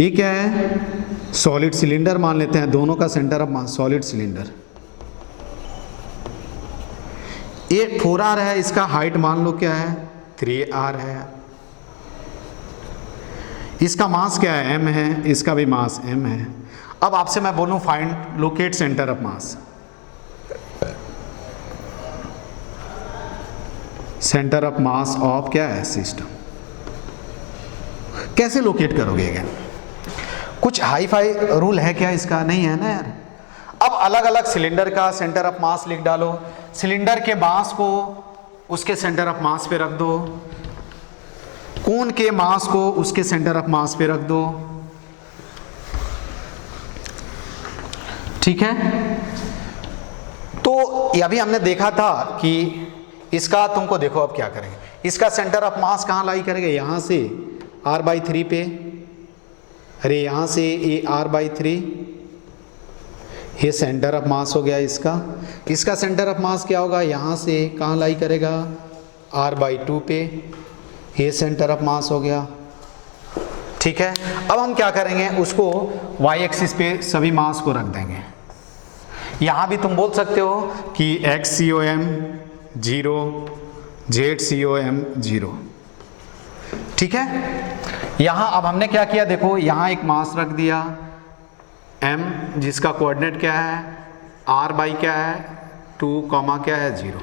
ये क्या है, सॉलिड सिलेंडर मान लेते हैं, दोनों का centre of mass solid cylinder. ये 4r है, इसका हाइट मान लो क्या है 3r है, इसका मास क्या है m है, इसका भी मास m है। अब आपसे मैं बोलूं find locate centre of mass, centre of mass of क्या है सिस्टम, कैसे लोकेट करोगे? अगेन कुछ हाई फाई रूल है क्या इसका? नहीं है ना यार। अब अलग अलग सिलेंडर का सेंटर ऑफ मास लिख डालो, सिलेंडर के मास को उसके सेंटर ऑफ मास पे रख दो, कोन के मास को उसके सेंटर ऑफ मास पे रख दो, ठीक है। तो अभी हमने देखा था कि इसका तुमको देखो अब क्या करेंगे, इसका सेंटर ऑफ मास कहाँ लाई करेंगे, यहां से r/3 पे, अरे यहां से ये r/3, ये सेंटर ऑफ मास हो गया इसका। इसका सेंटर ऑफ मास क्या होगा, यहां से कहाँ लाई करेगा r/2 पे, ये सेंटर ऑफ मास हो गया, ठीक है। अब हम क्या करेंगे, उसको y एक्सिस पे सभी मास को रख देंगे। यहां भी तुम बोल सकते हो कि x_COM 0, z_COM 0, ठीक है। यहां अब हमने क्या किया, देखो यहां एक मास रख दिया m, जिसका कोऑर्डिनेट क्या है r/ क्या है 2, क्या है 0,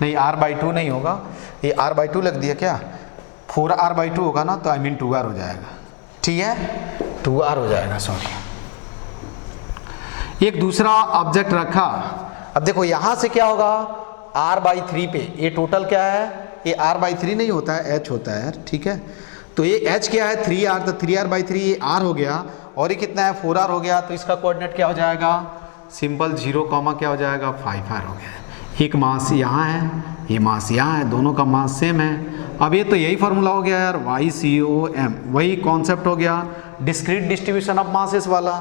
नहीं r/2 नहीं होगा, ये r/2 लग दिया क्या, 4r/2 होगा ना, तो I mean 2r हो जाएगा, ठीक है 2r हो जाएगा, सॉरी। एक दूसरा ऑब्जेक्ट रखा, अब देखो यहां से क्या होगा r/3 पे, ये टोटल क्या है, ये r/3 नहीं होता है h होता है यार, ठीक है। तो ये h क्या है 3r, तो 3r/3 ये r हो गया, और ये कितना है 4r हो गया, तो इसका कोऑर्डिनेट क्या हो जाएगा, सिंपल 0, क्या हो जाएगा 5r हो गया। एक मास यहाँ है, ये मास यहाँ है, दोनों का मास सेम है। अब ये तो यही फार्मूला हो गया यार y_COM, वही कॉन्सेप्ट हो गया डिस्क्रीट डिस्ट्रीब्यूशन ऑफ मासेस वाला।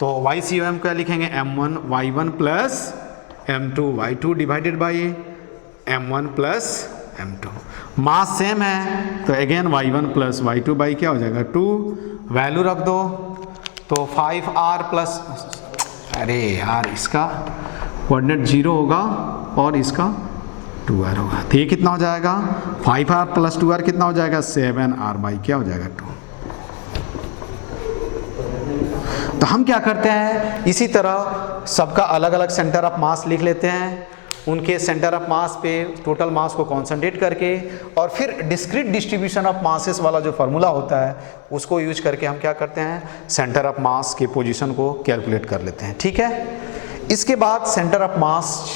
तो y_COM क्या लिखेंगे, m1 y1 plus m2 y2 divided by m1 plus m2, mass same है तो again y1 plus y2 by क्या हो जाएगा 2, वैल्यू रख दो, तो 5r प्लस, अरे यार इसका कोऑर्डिनेट 0 होगा और इसका 2r होगा, तो ये कितना हो जाएगा 5r प्लस 2r कितना हो जाएगा 7r बाई क्या हो जाएगा 2। तो हम क्या करते हैं, इसी तरह सबका अलग अलग सेंटर ऑफ मास लिख लेते हैं, उनके सेंटर ऑफ मास पे टोटल मास को कॉन्सेंट्रेट करके, और फिर डिस्क्रीट डिस्ट्रीब्यूशन ऑफ मासेस वाला जो फार्मूला होता है उसको यूज करके हम क्या करते हैं, सेंटर ऑफ मास के पोजीशन को कैलकुलेट कर लेते हैं, ठीक है। इसके बाद सेंटर ऑफ मास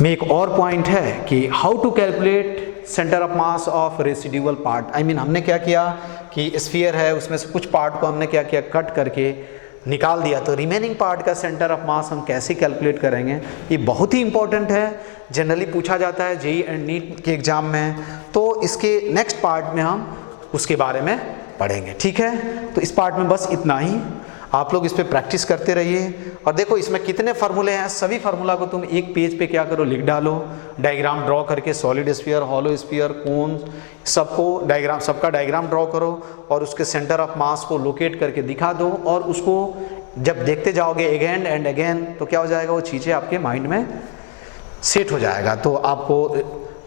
में एक और पॉइंट है कि how to calculate centre of mass of residual part. I mean हमने क्या किया कि स्फीयर है, उसमें से कुछ पार्ट को हमने क्या किया, कट करके निकाल दिया, तो रिमेनिंग पार्ट का सेंटर ऑफ मास हम कैसे कैलकुलेट करेंगे, ये बहुत ही इंपॉर्टेंट है, जनरली पूछा जाता है जेईई एंड नीट के एग्जाम में। तो इसके नेक्स्ट पार्ट में हम उसके बारे में पढ़ेंगे, ठीक है। तो इस पार्ट में बस इतना ही, आप लोग इस पे प्रैक्टिस करते रहिए। और देखो इसमें कितने फार्मूले हैं, सभी फार्मूला को तुम एक पेज पे क्या करो, लिख डालो, डायग्राम ड्रॉ करके, सॉलिड स्फीयर, हॉलो स्फीयर, कोन, सबको डायग्राम, सबका डायग्राम ड्रॉ करो और उसके सेंटर ऑफ मास को लोकेट करके दिखा दो, और उसको जब देखते जाओगे अगेन एंड अगेन तो क्या हो जाएगा, वो चीज़ें आपके माइंड में सेट हो जाएगा, तो आपको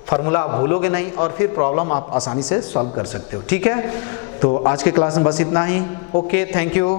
फार्मूला आप भूलोगे नहीं और फिर प्रॉब्लम आप आसानी से सॉल्व कर सकते हो, ठीक है। तो आज के क्लास में बस इतना ही, ओके, थैंक यू।